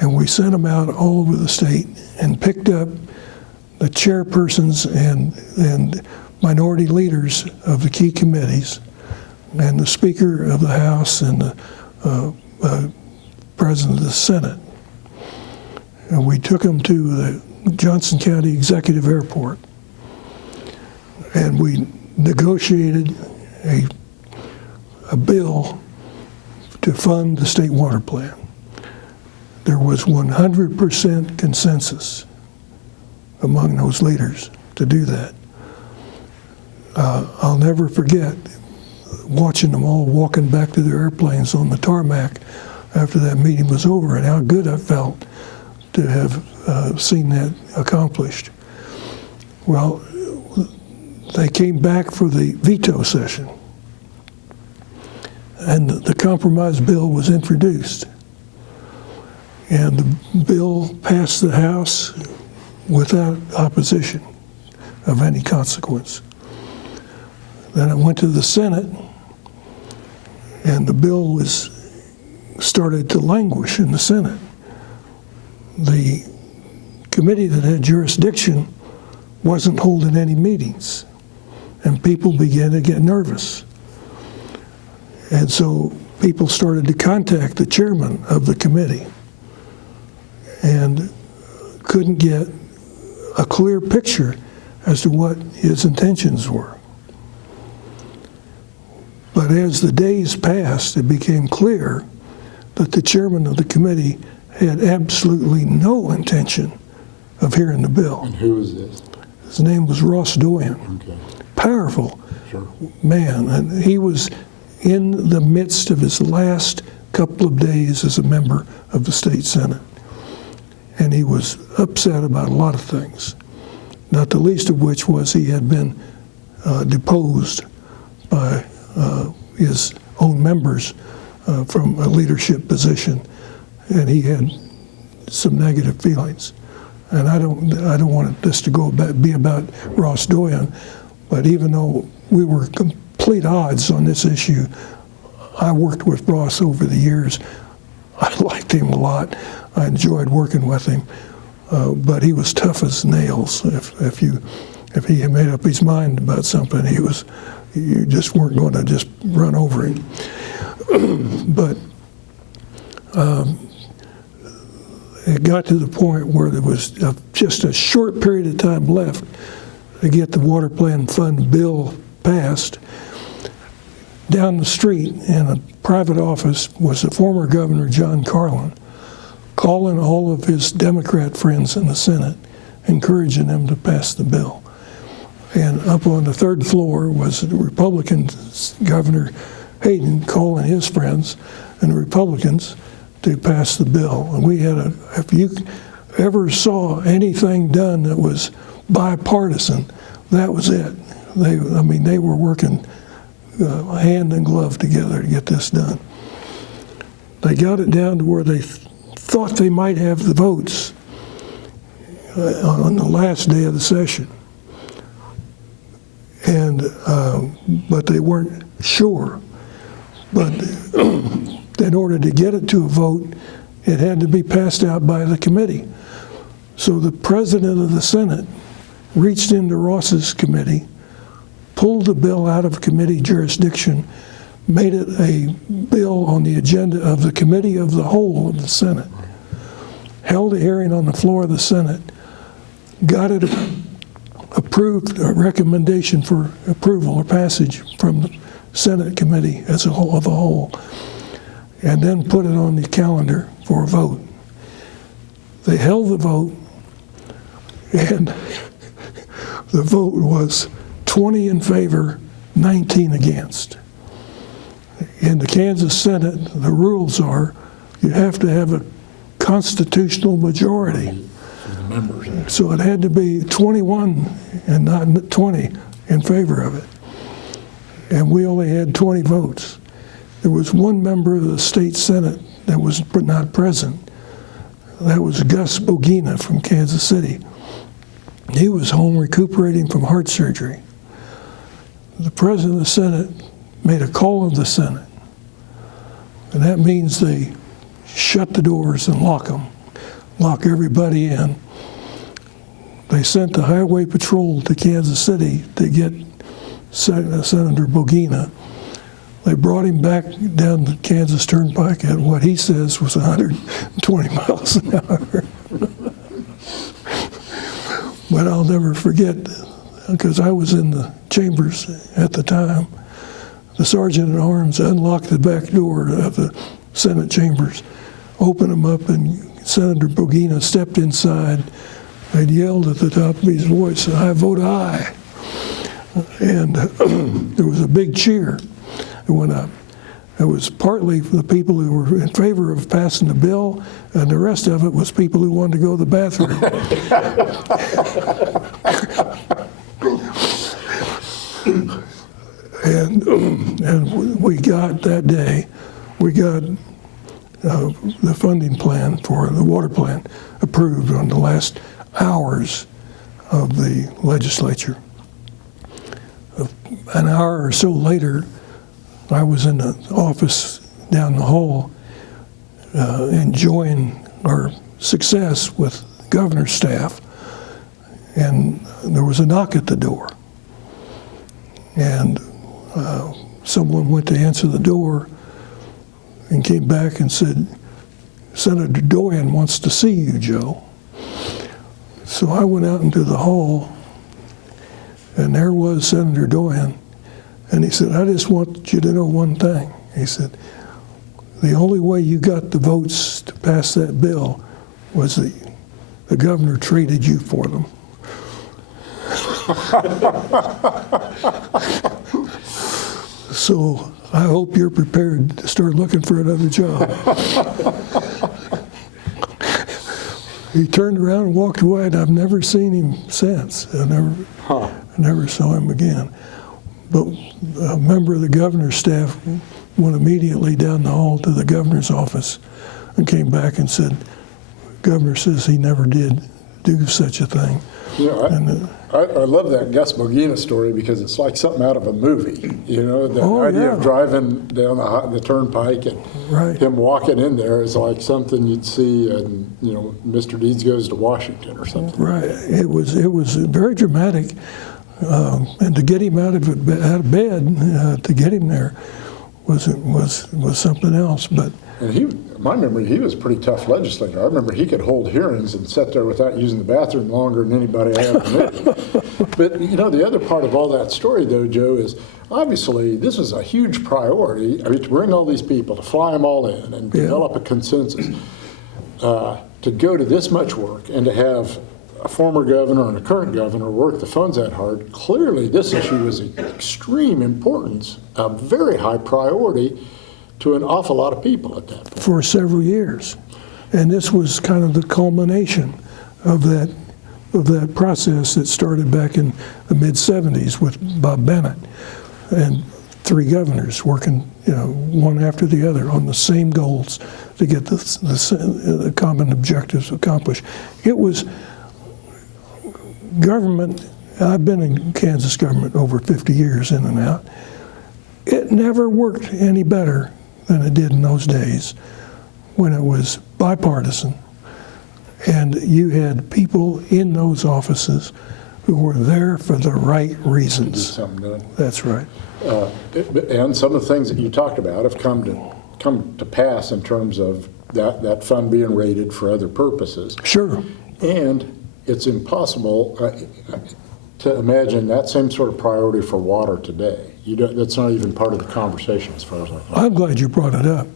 and we sent them out all over the state and picked up the chairpersons and minority leaders of the key committees and the Speaker of the House and the President of the Senate. And we took them to the Johnson County Executive Airport, and we negotiated a bill to fund the state water plan. There was 100% consensus among those leaders to do that. I'll never forget watching them all walking back to their airplanes on the tarmac after that meeting was over, and how good I felt to have seen that accomplished. Well, they came back for the veto session, and the compromise bill was introduced. And the bill passed the House without opposition of any consequence. Then it went to the Senate, and the bill started to languish in the Senate. The committee that had jurisdiction wasn't holding any meetings, and people began to get nervous. And so people started to contact the chairman of the committee and couldn't get a clear picture as to what his intentions were. But as the days passed, it became clear that the chairman of the committee had absolutely no intention of hearing the bill. And who is this? His name was Ross Doyen. Okay. Powerful Sure. man, and he was in the midst of his last couple of days as a member of the state Senate. And he was upset about a lot of things, not the least of which was he had been deposed by his own members from a leadership position, and he had some negative feelings. And I don't want this to be about Ross Doyen, but even though we were complete odds on this issue, I worked with Ross over the years. I liked him a lot. I enjoyed working with him, but he was tough as nails. If he had made up his mind about something, you just weren't going to just run over him. But it got to the point where there was just a short period of time left to get the water plan fund bill passed. Down the street in a private office was the former governor, John Carlin, calling all of his Democrat friends in the Senate, encouraging them to pass the bill. And up on the third floor was the Republican Governor Hayden calling his friends and the Republicans to pass the bill. And we had if you ever saw anything done that was bipartisan, that was it. They were working hand in glove together to get this done. They got it down to where they thought they might have the votes on the last day of the session, and but they weren't sure. But in order to get it to a vote, it had to be passed out by the committee. So the president of the Senate reached into Ross's committee, pulled the bill out of committee jurisdiction, made it a bill on the agenda of the committee of the whole of the Senate, held a hearing on the floor of the Senate, got it approved, a recommendation for approval or passage from the Senate committee as a whole, and then put it on the calendar for a vote. They held the vote, and the vote was 20 in favor, 19 against. In the Kansas Senate, the rules are you have to have a constitutional majority. So it had to be 21 and not 20 in favor of it. And we only had 20 votes. There was one member of the state Senate that was not present. That was Rex Buhcanan from Kansas City. He was home recuperating from heart surgery. The president of the Senate made a call of the Senate, and that means they shut the doors and lock them, lock everybody in. They sent the highway patrol to Kansas City to get Senator Buchanan. They brought him back down the Kansas Turnpike at what he says was 120 miles an hour. But I'll never forget, because I was in the chambers at the time, the sergeant at arms unlocked the back door of the Senate chambers, opened them up, and Senator Buchanan stepped inside and yelled at the top of his voice, "I vote aye." And there was a big cheer that went up. It was partly for the people who were in favor of passing the bill, and the rest of it was people who wanted to go to the bathroom. And we got that day, we got the funding plan for the water plant approved on the last hours of the legislature. An hour or so later, I was in the office down the hall enjoying our success with the governor's staff, and there was a knock at the door. And someone went to answer the door and came back and said, "Senator Doyen wants to see you, Joe." So I went out into the hall, and there was Senator Doyen. And he said, "I just want you to know one thing." He said, "The only way you got the votes to pass that bill was the governor traded you for them." So I hope you're prepared to start looking for another job. He turned around and walked away, and I've never seen him since. I never saw him again. But a member of the governor's staff went immediately down the hall to the governor's office and came back and said, "The governor says he never did do such a thing." You know, I love that Gus Buchanan story because it's like something out of a movie. You know, the idea of driving down the turnpike and him walking in there is like something you'd see in, Mr. Deeds Goes to Washington or something. Right. It was very dramatic. And to get him out of bed, to get him there, was something else. But my memory, he was a pretty tough legislator. I remember he could hold hearings and sit there without using the bathroom longer than anybody I ever knew. But the other part of all that story, though, Joe, is obviously this was a huge priority. I mean, to bring all these people, to fly them all in, and develop a consensus, to go to this much work, and to have a former governor and a current governor work the funds that hard. Clearly, this issue was of extreme importance, a very high priority to an awful lot of people at that point. For several years. And this was kind of the culmination of that process that started back in the mid-'70s with Bob Bennett and 3 governors working, one after the other on the same goals to get the common objectives accomplished. It was government. I've been in Kansas government over 50 years in and out. It never worked any better than it did in those days when it was bipartisan and you had people in those offices who were there for the right reasons. That's right. And some of the things that you talked about have come to pass in terms of that fund being rated for other purposes. Sure. And it's impossible to imagine that same sort of priority for water today. That's not even part of the conversation as far as I know. I'm glad you brought it up.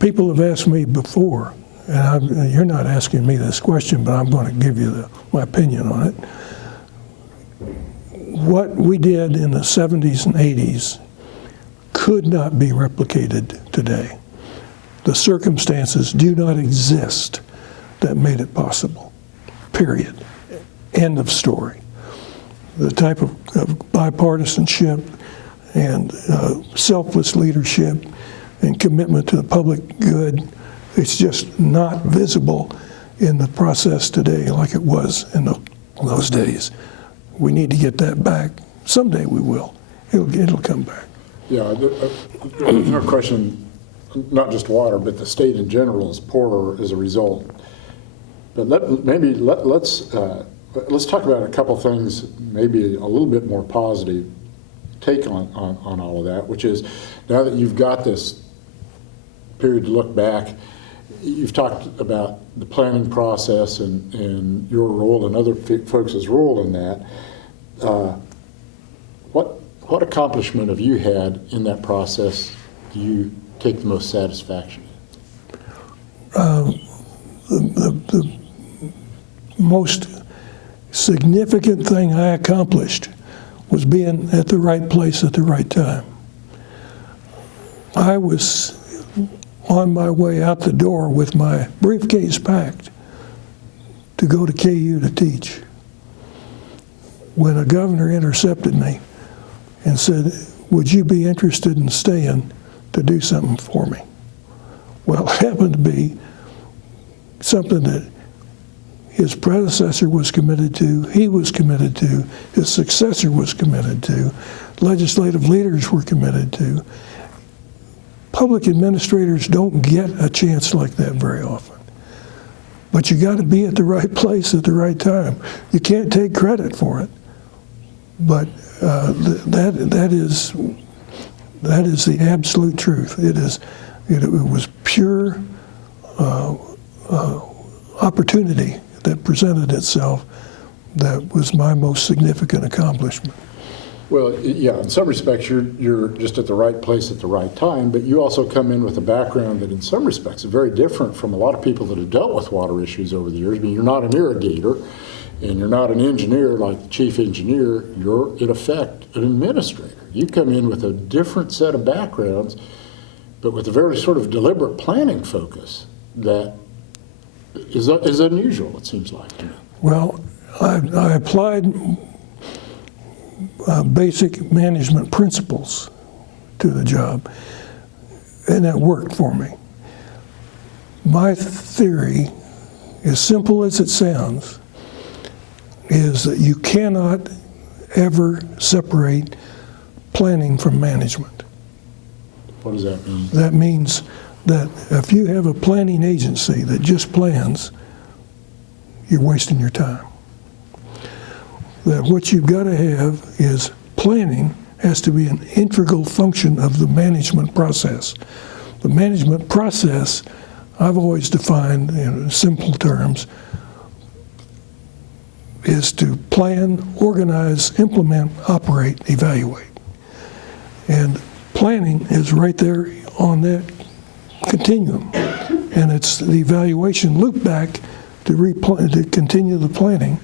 People have asked me before, and you're not asking me this question, but I'm going to give you my opinion on it. What we did in the 70s and 80s could not be replicated today. The circumstances do not exist that made it possible, period. End of story. The type of bipartisanship and selfless leadership and commitment to the public good, it's just not visible in the process today like it was in those days. We need to get that back. Someday we will. It'll come back. Yeah, no question, not just water, but the state in general is poorer as a result. But let's talk about a couple things, maybe a little bit more positive take on all of that, which is now that you've got this period to look back, you've talked about the planning process and your role and other folks' role in that. What accomplishment have you had in that process do you take the most satisfaction in? The most significant thing I accomplished was being at the right place at the right time. I was on my way out the door with my briefcase packed to go to KU to teach when a governor intercepted me and said, "Would you be interested in staying to do something for me?" Well, it happened to be something that his predecessor was committed to, he was committed to, his successor was committed to, legislative leaders were committed to. Public administrators don't get a chance like that very often. But you got to be at the right place at the right time. You can't take credit for it. But that is the absolute truth. It was pure opportunity that presented itself that was my most significant accomplishment. Well, yeah, in some respects, you're just at the right place at the right time, but you also come in with a background that in some respects is very different from a lot of people that have dealt with water issues over the years. I mean, you're not an irrigator, and you're not an engineer like the chief engineer. You're, in effect, an administrator. You come in with a different set of backgrounds, but with a very sort of deliberate planning focus that is unusual, it seems like. Well, I applied basic management principles to the job, and that worked for me. My theory, as simple as it sounds, is that you cannot ever separate planning from management. What does that mean? That means that if you have a planning agency that just plans, you're wasting your time. That what you've got to have is planning has to be an integral function of the management process. The management process, I've always defined in simple terms, is to plan, organize, implement, operate, evaluate. And planning is right there on that continuum. And it's the evaluation loop back to continue the planning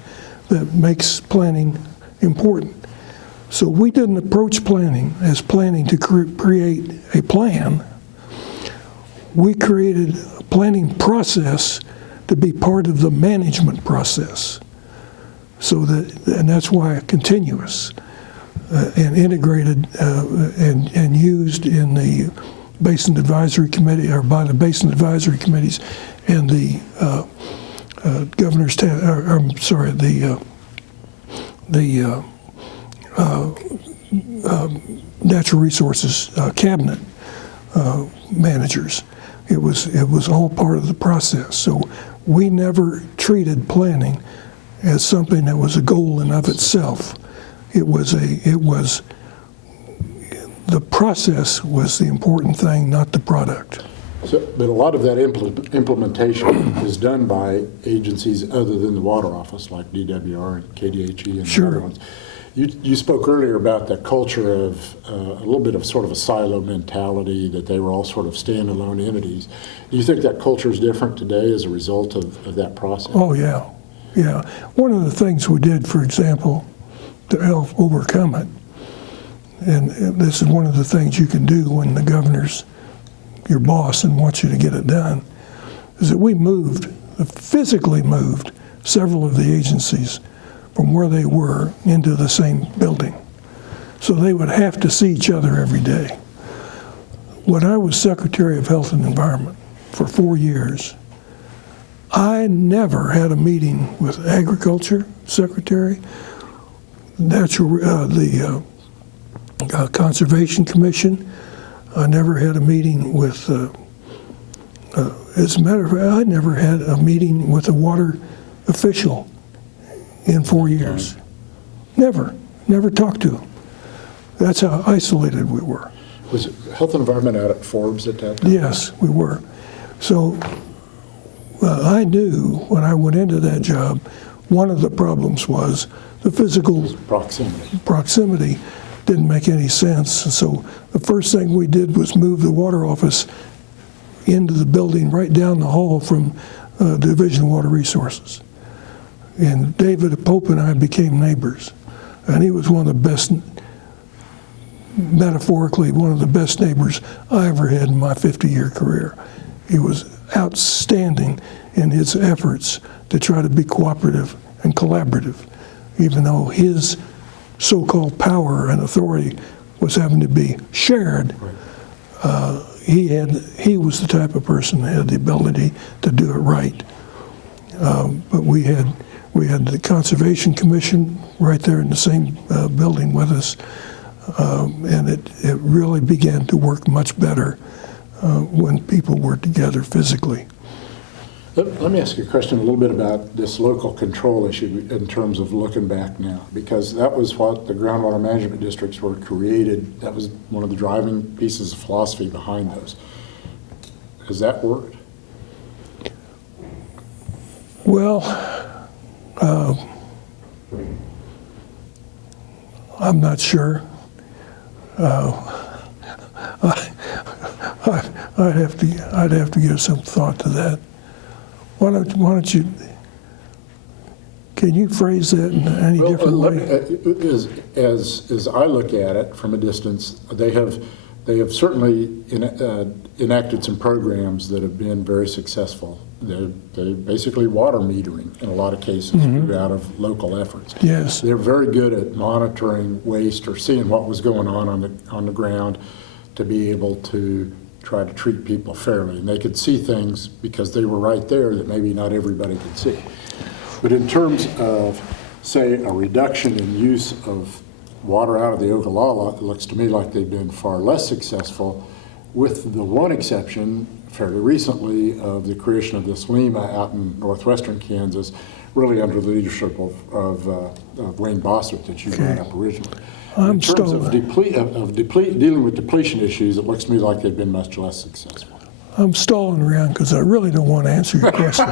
that makes planning important. So we didn't approach planning as planning to create a plan. We created a planning process to be part of the management process. And that's why continuous and integrated and used in the Basin Advisory Committee, or by the Basin Advisory Committees and the Natural Resources Cabinet managers. It was all part of the process. So we never treated planning as something that was a goal in of itself. The process was the important thing, not the product. So, but a lot of that implementation is done by agencies other than the Water Office, like DWR and KDHE and Sure. other ones. You spoke earlier about the culture of a little bit of sort of a silo mentality, that they were all sort of standalone entities. Do you think that culture is different today as a result of that process? Oh, yeah. Yeah. One of the things we did, for example, to help overcome it, and this is one of the things you can do when the governor's your boss and wants you to get it done, is that we physically moved several of the agencies from where they were into the same building. So they would have to see each other every day. When I was Secretary of Health and Environment for 4 years, I never had a meeting with Agriculture Secretary, the Conservation Commission. I never had a meeting with, as a matter of fact, I never had a meeting with a water official in 4 years. Never talked to him. That's how isolated we were. Was Health and Environment out at Forbes at that time? Yes, we were. So I knew when I went into that job, one of the problems was the physical proximity. didn't make any sense. And so the first thing we did was move the water office into the building right down the hall from the Division of Water Resources. And David Pope and I became neighbors. And he was one of the best, metaphorically, one of the best neighbors I ever had in my 50-year career. He was outstanding in his efforts to try to be cooperative and collaborative, even though his so-called power and authority was having to be shared. He was the type of person that had the ability to do it right. But we had the Conservation Commission right there in the same building with us, and it really began to work much better when people were together physically. Let me ask you a question a little bit about this local control issue in terms of looking back now, because that was what the groundwater management districts were created. That was one of the driving pieces of philosophy behind those. Has that worked? Well, I'm not sure. I'd have to give some thought to that. Why don't you? Can you phrase that in any different way? As I look at it from a distance, they have certainly enacted some programs that have been very successful. They basically water metering in a lot of cases out of local efforts. Yes, they're very good at monitoring waste or seeing what was going on the ground to be able to try to treat people fairly. And they could see things because they were right there that maybe not everybody could see. But in terms of, say, a reduction in use of water out of the Ogallala, it looks to me like they've been far less successful, with the one exception fairly recently of the creation of this LEMA out in northwestern Kansas, really under the leadership of Wayne Bossert that you brought up originally. In terms of dealing with depletion issues, it looks to me like they've been much less successful. I'm stalling around because I really don't want to answer your question.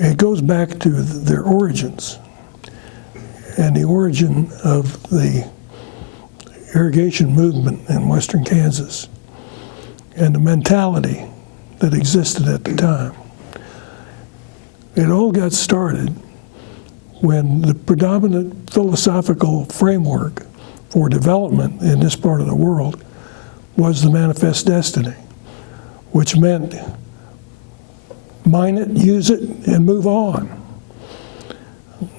It goes back to their origins, and the origin of the irrigation movement in western Kansas, and the mentality that existed at the time. It all got started when the predominant philosophical framework for development in this part of the world was the manifest destiny, which meant mine it, use it, and move on.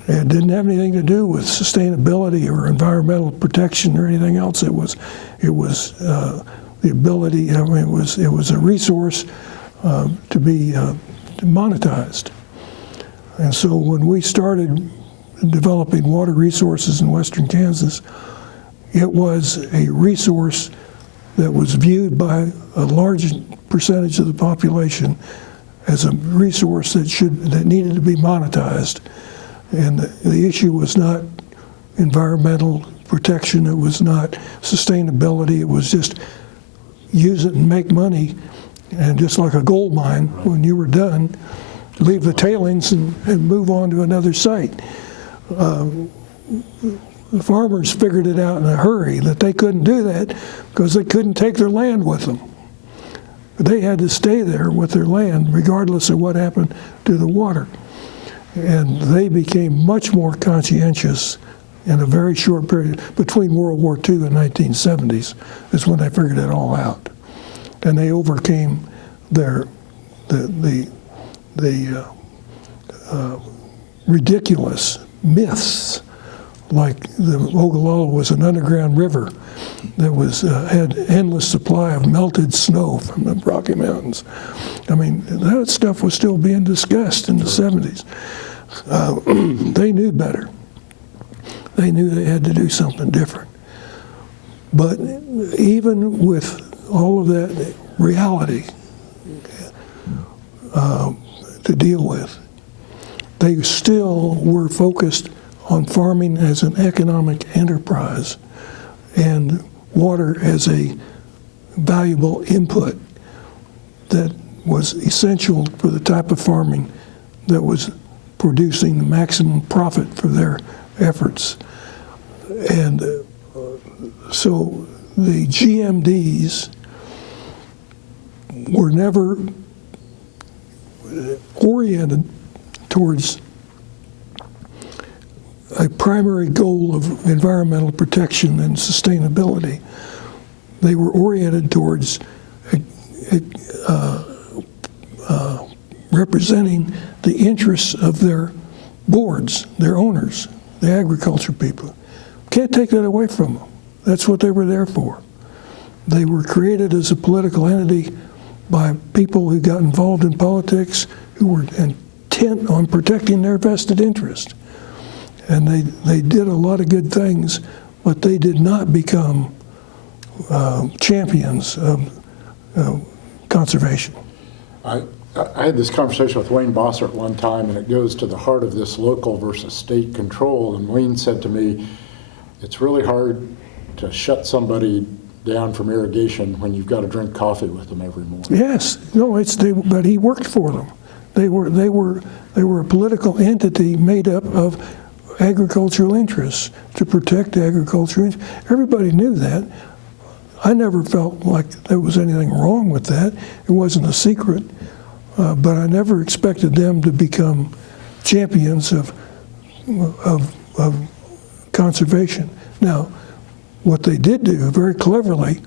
It didn't have anything to do with sustainability or environmental protection or anything else. It was the ability. I mean, it was a resource to be monetized. And so when we started developing water resources in western Kansas, it was a resource that was viewed by a large percentage of the population as a resource that needed to be monetized. And the issue was not environmental protection, it was not sustainability, it was just use it and make money. And just like a gold mine, when you were done, leave the tailings and move on to another site. The farmers figured it out in a hurry that they couldn't do that because they couldn't take their land with them. They had to stay there with their land regardless of what happened to the water. And they became much more conscientious in a very short period. Between World War II and 1970s is when they figured it all out. And they overcame the ridiculous myths, like the Ogallala was an underground river that had endless supply of melted snow from the Rocky Mountains. I mean, that stuff was still being discussed in the 70s. They knew better. They knew they had to do something different. But even with all of that reality to deal with, they still were focused on farming as an economic enterprise and water as a valuable input that was essential for the type of farming that was producing the maximum profit for their efforts. And so the GMDs were never oriented towards a primary goal of environmental protection and sustainability. They were oriented towards representing the interests of their boards, their owners, the agriculture people. Can't take that away from them. That's what they were there for. They were created as a political entity by people who got involved in politics, who were intent on protecting their vested interest. And they did a lot of good things, but they did not become champions of conservation. I had this conversation with Wayne Bossert one time, and it goes to the heart of this local versus state control. And Wayne said to me, it's really hard to shut somebody down from irrigation when you've got to drink coffee with them every morning. Yes, no, but he worked for them. They were a political entity made up of agricultural interests to protect agricultural interests. Everybody knew that. I never felt like there was anything wrong with that. It wasn't a secret, but I never expected them to become champions of conservation. Now, what they did do very cleverly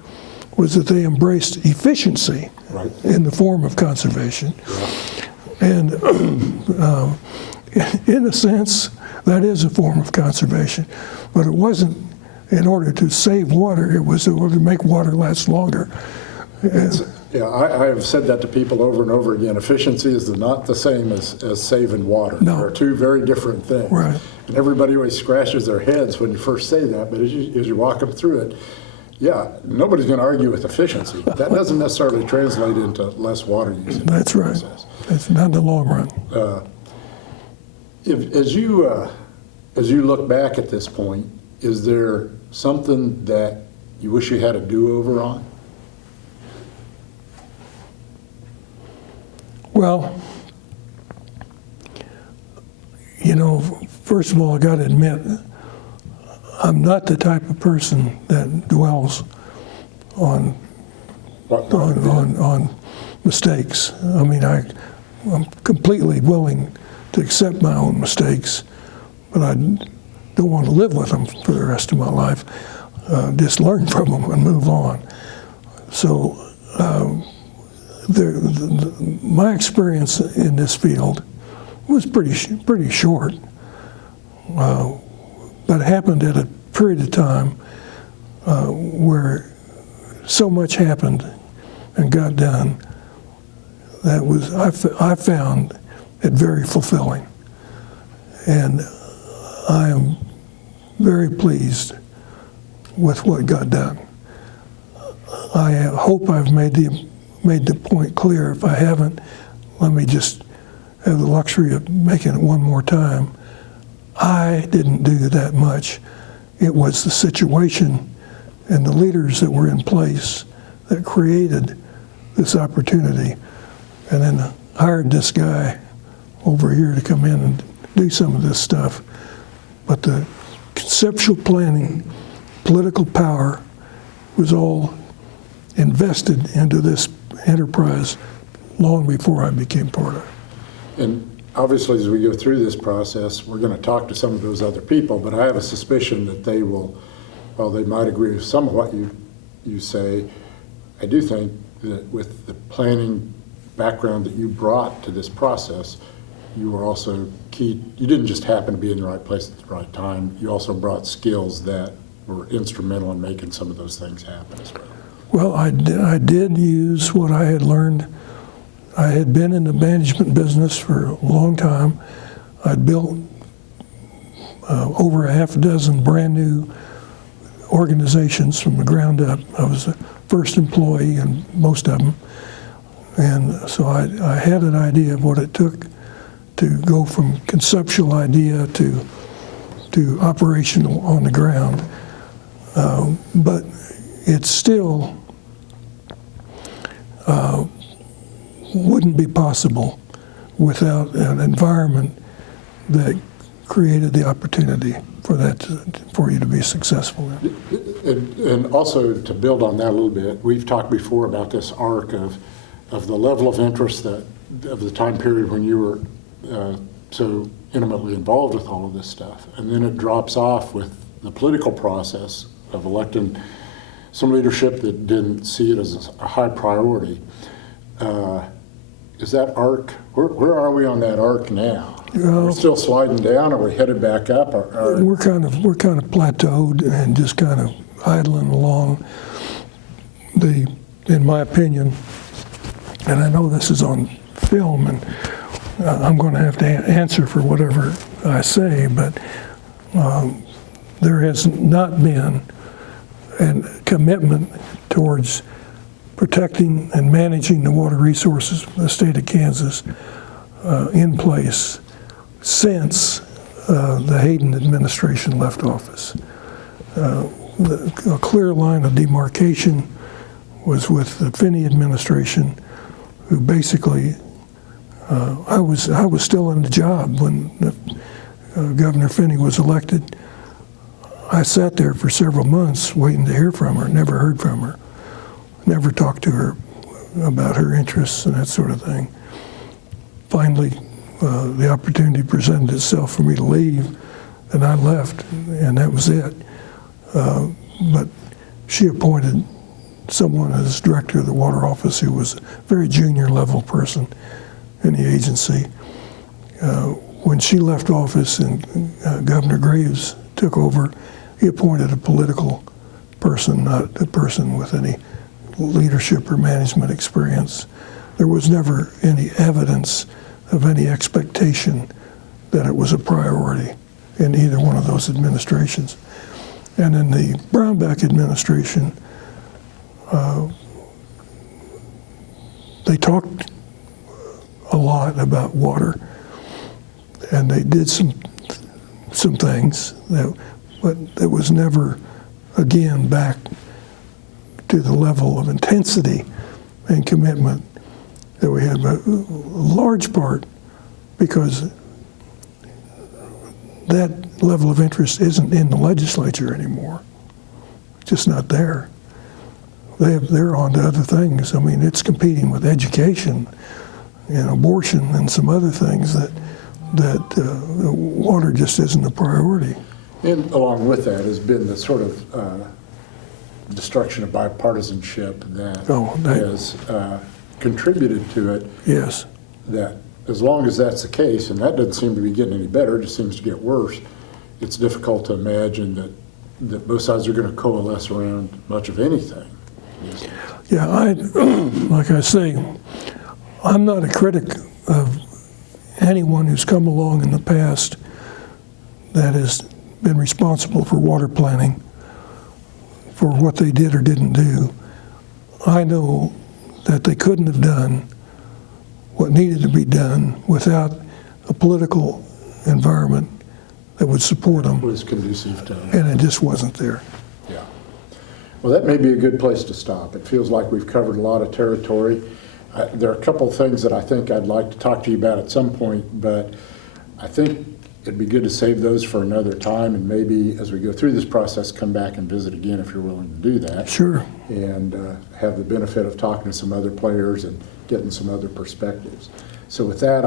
was that they embraced efficiency in the form of conservation. And in a sense, that is a form of conservation, but it wasn't in order to save water, it was in order to make water last longer. Yeah, I have said that to people over and over again. Efficiency is not the same as saving water. No. They're two very different things. Right. And everybody always scratches their heads when you first say that, but as you walk them through it, yeah, nobody's going to argue with efficiency. That doesn't necessarily translate into less water use. That's right. Process. That's not in the long run. As you look back at this point, is there something that you wish you had a do-over on? Well, you know, first of all, I got to admit, I'm not the type of person that dwells on mistakes. I mean, I'm completely willing to accept my own mistakes, but I don't want to live with them for the rest of my life. Just learn from them and move on. So my experience in this field was pretty short, but it happened at a period of time where so much happened and got done that was I found it very fulfilling, and I am very pleased with what got done. I hope I've made the point clear. If I haven't, let me just have the luxury of making it one more time. I didn't do that much. It was the situation and the leaders that were in place that created this opportunity, and then hired this guy over here to come in and do some of this stuff. But the conceptual planning, political power was all invested into this enterprise long before I became part of it. And obviously, as we go through this process, we're going to talk to some of those other people, but I have a suspicion that they will, while they might agree with some of what you say, I do think that with the planning background that you brought to this process, you were also key. You didn't just happen to be in the right place at the right time. You also brought skills that were instrumental in making some of those things happen as well. Well, I did use what I had learned. I had been in the management business for a long time. I'd built over a half a dozen brand new organizations from the ground up. I was the first employee in most of them. And so I had an idea of what it took to go from conceptual idea to operational on the ground. But it still wouldn't be possible without an environment that created the opportunity for that for you to be successful in. And also to build on that a little bit, we've talked before about this arc of the level of interest that of the time period when you were so intimately involved with all of this stuff, and then it drops off with the political process of electing some leadership that didn't see it as a high priority. Is that arc, where are we on that arc now? Are we still sliding down? Are we headed back up? We're kind of plateaued and just kind of idling along. In my opinion, and I know this is on film, and I'm going to have to answer for whatever I say, but there has not been a commitment towards protecting and managing the water resources of the state of Kansas in place since the Hayden administration left office. A clear line of demarcation was with the Finney administration, who basically, I was still in the job when Governor Finney was elected. I sat there for several months waiting to hear from her, never heard from her, never talked to her about her interests and that sort of thing. Finally, the opportunity presented itself for me to leave, and I left, and that was it. But she appointed someone as director of the water office who was a very junior level person in the agency. When she left office and Governor Graves took over, he appointed a political person, not a person with any leadership or management experience. There was never any evidence of any expectation that it was a priority in either one of those administrations. And in the Brownback administration, they talked a lot about water, and they did some things but it was never, again, back to the level of intensity and commitment that we had. But a large part because that level of interest isn't in the legislature anymore. It's just not there. They're on to other things. I mean, it's competing with education and abortion and some other things that water just isn't a priority. And along with that has been the sort of destruction of bipartisanship that has contributed to it. Yes. That as long as that's the case, and that doesn't seem to be getting any better, it just seems to get worse, it's difficult to imagine that both sides are going to coalesce around much of anything. Yeah, like I say, I'm not a critic of anyone who's come along in the past that has been responsible for water planning, for what they did or didn't do. I know that they couldn't have done what needed to be done without a political environment that would support them. Was conducive to them. And it just wasn't there. Yeah. Well, that may be a good place to stop. It feels like we've covered a lot of territory. There are a couple of things that I think I'd like to talk to you about at some point, but I think it'd be good to save those for another time, and maybe as we go through this process, come back and visit again if you're willing to do that. Sure. And have the benefit of talking to some other players and getting some other perspectives. So with that,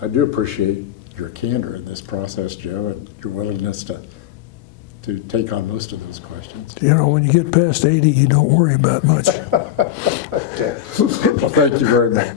I do appreciate your candor in this process, Joe, and your willingness to take on most of those questions. You know, when you get past 80, you don't worry about much. Okay. Well, thank you very much.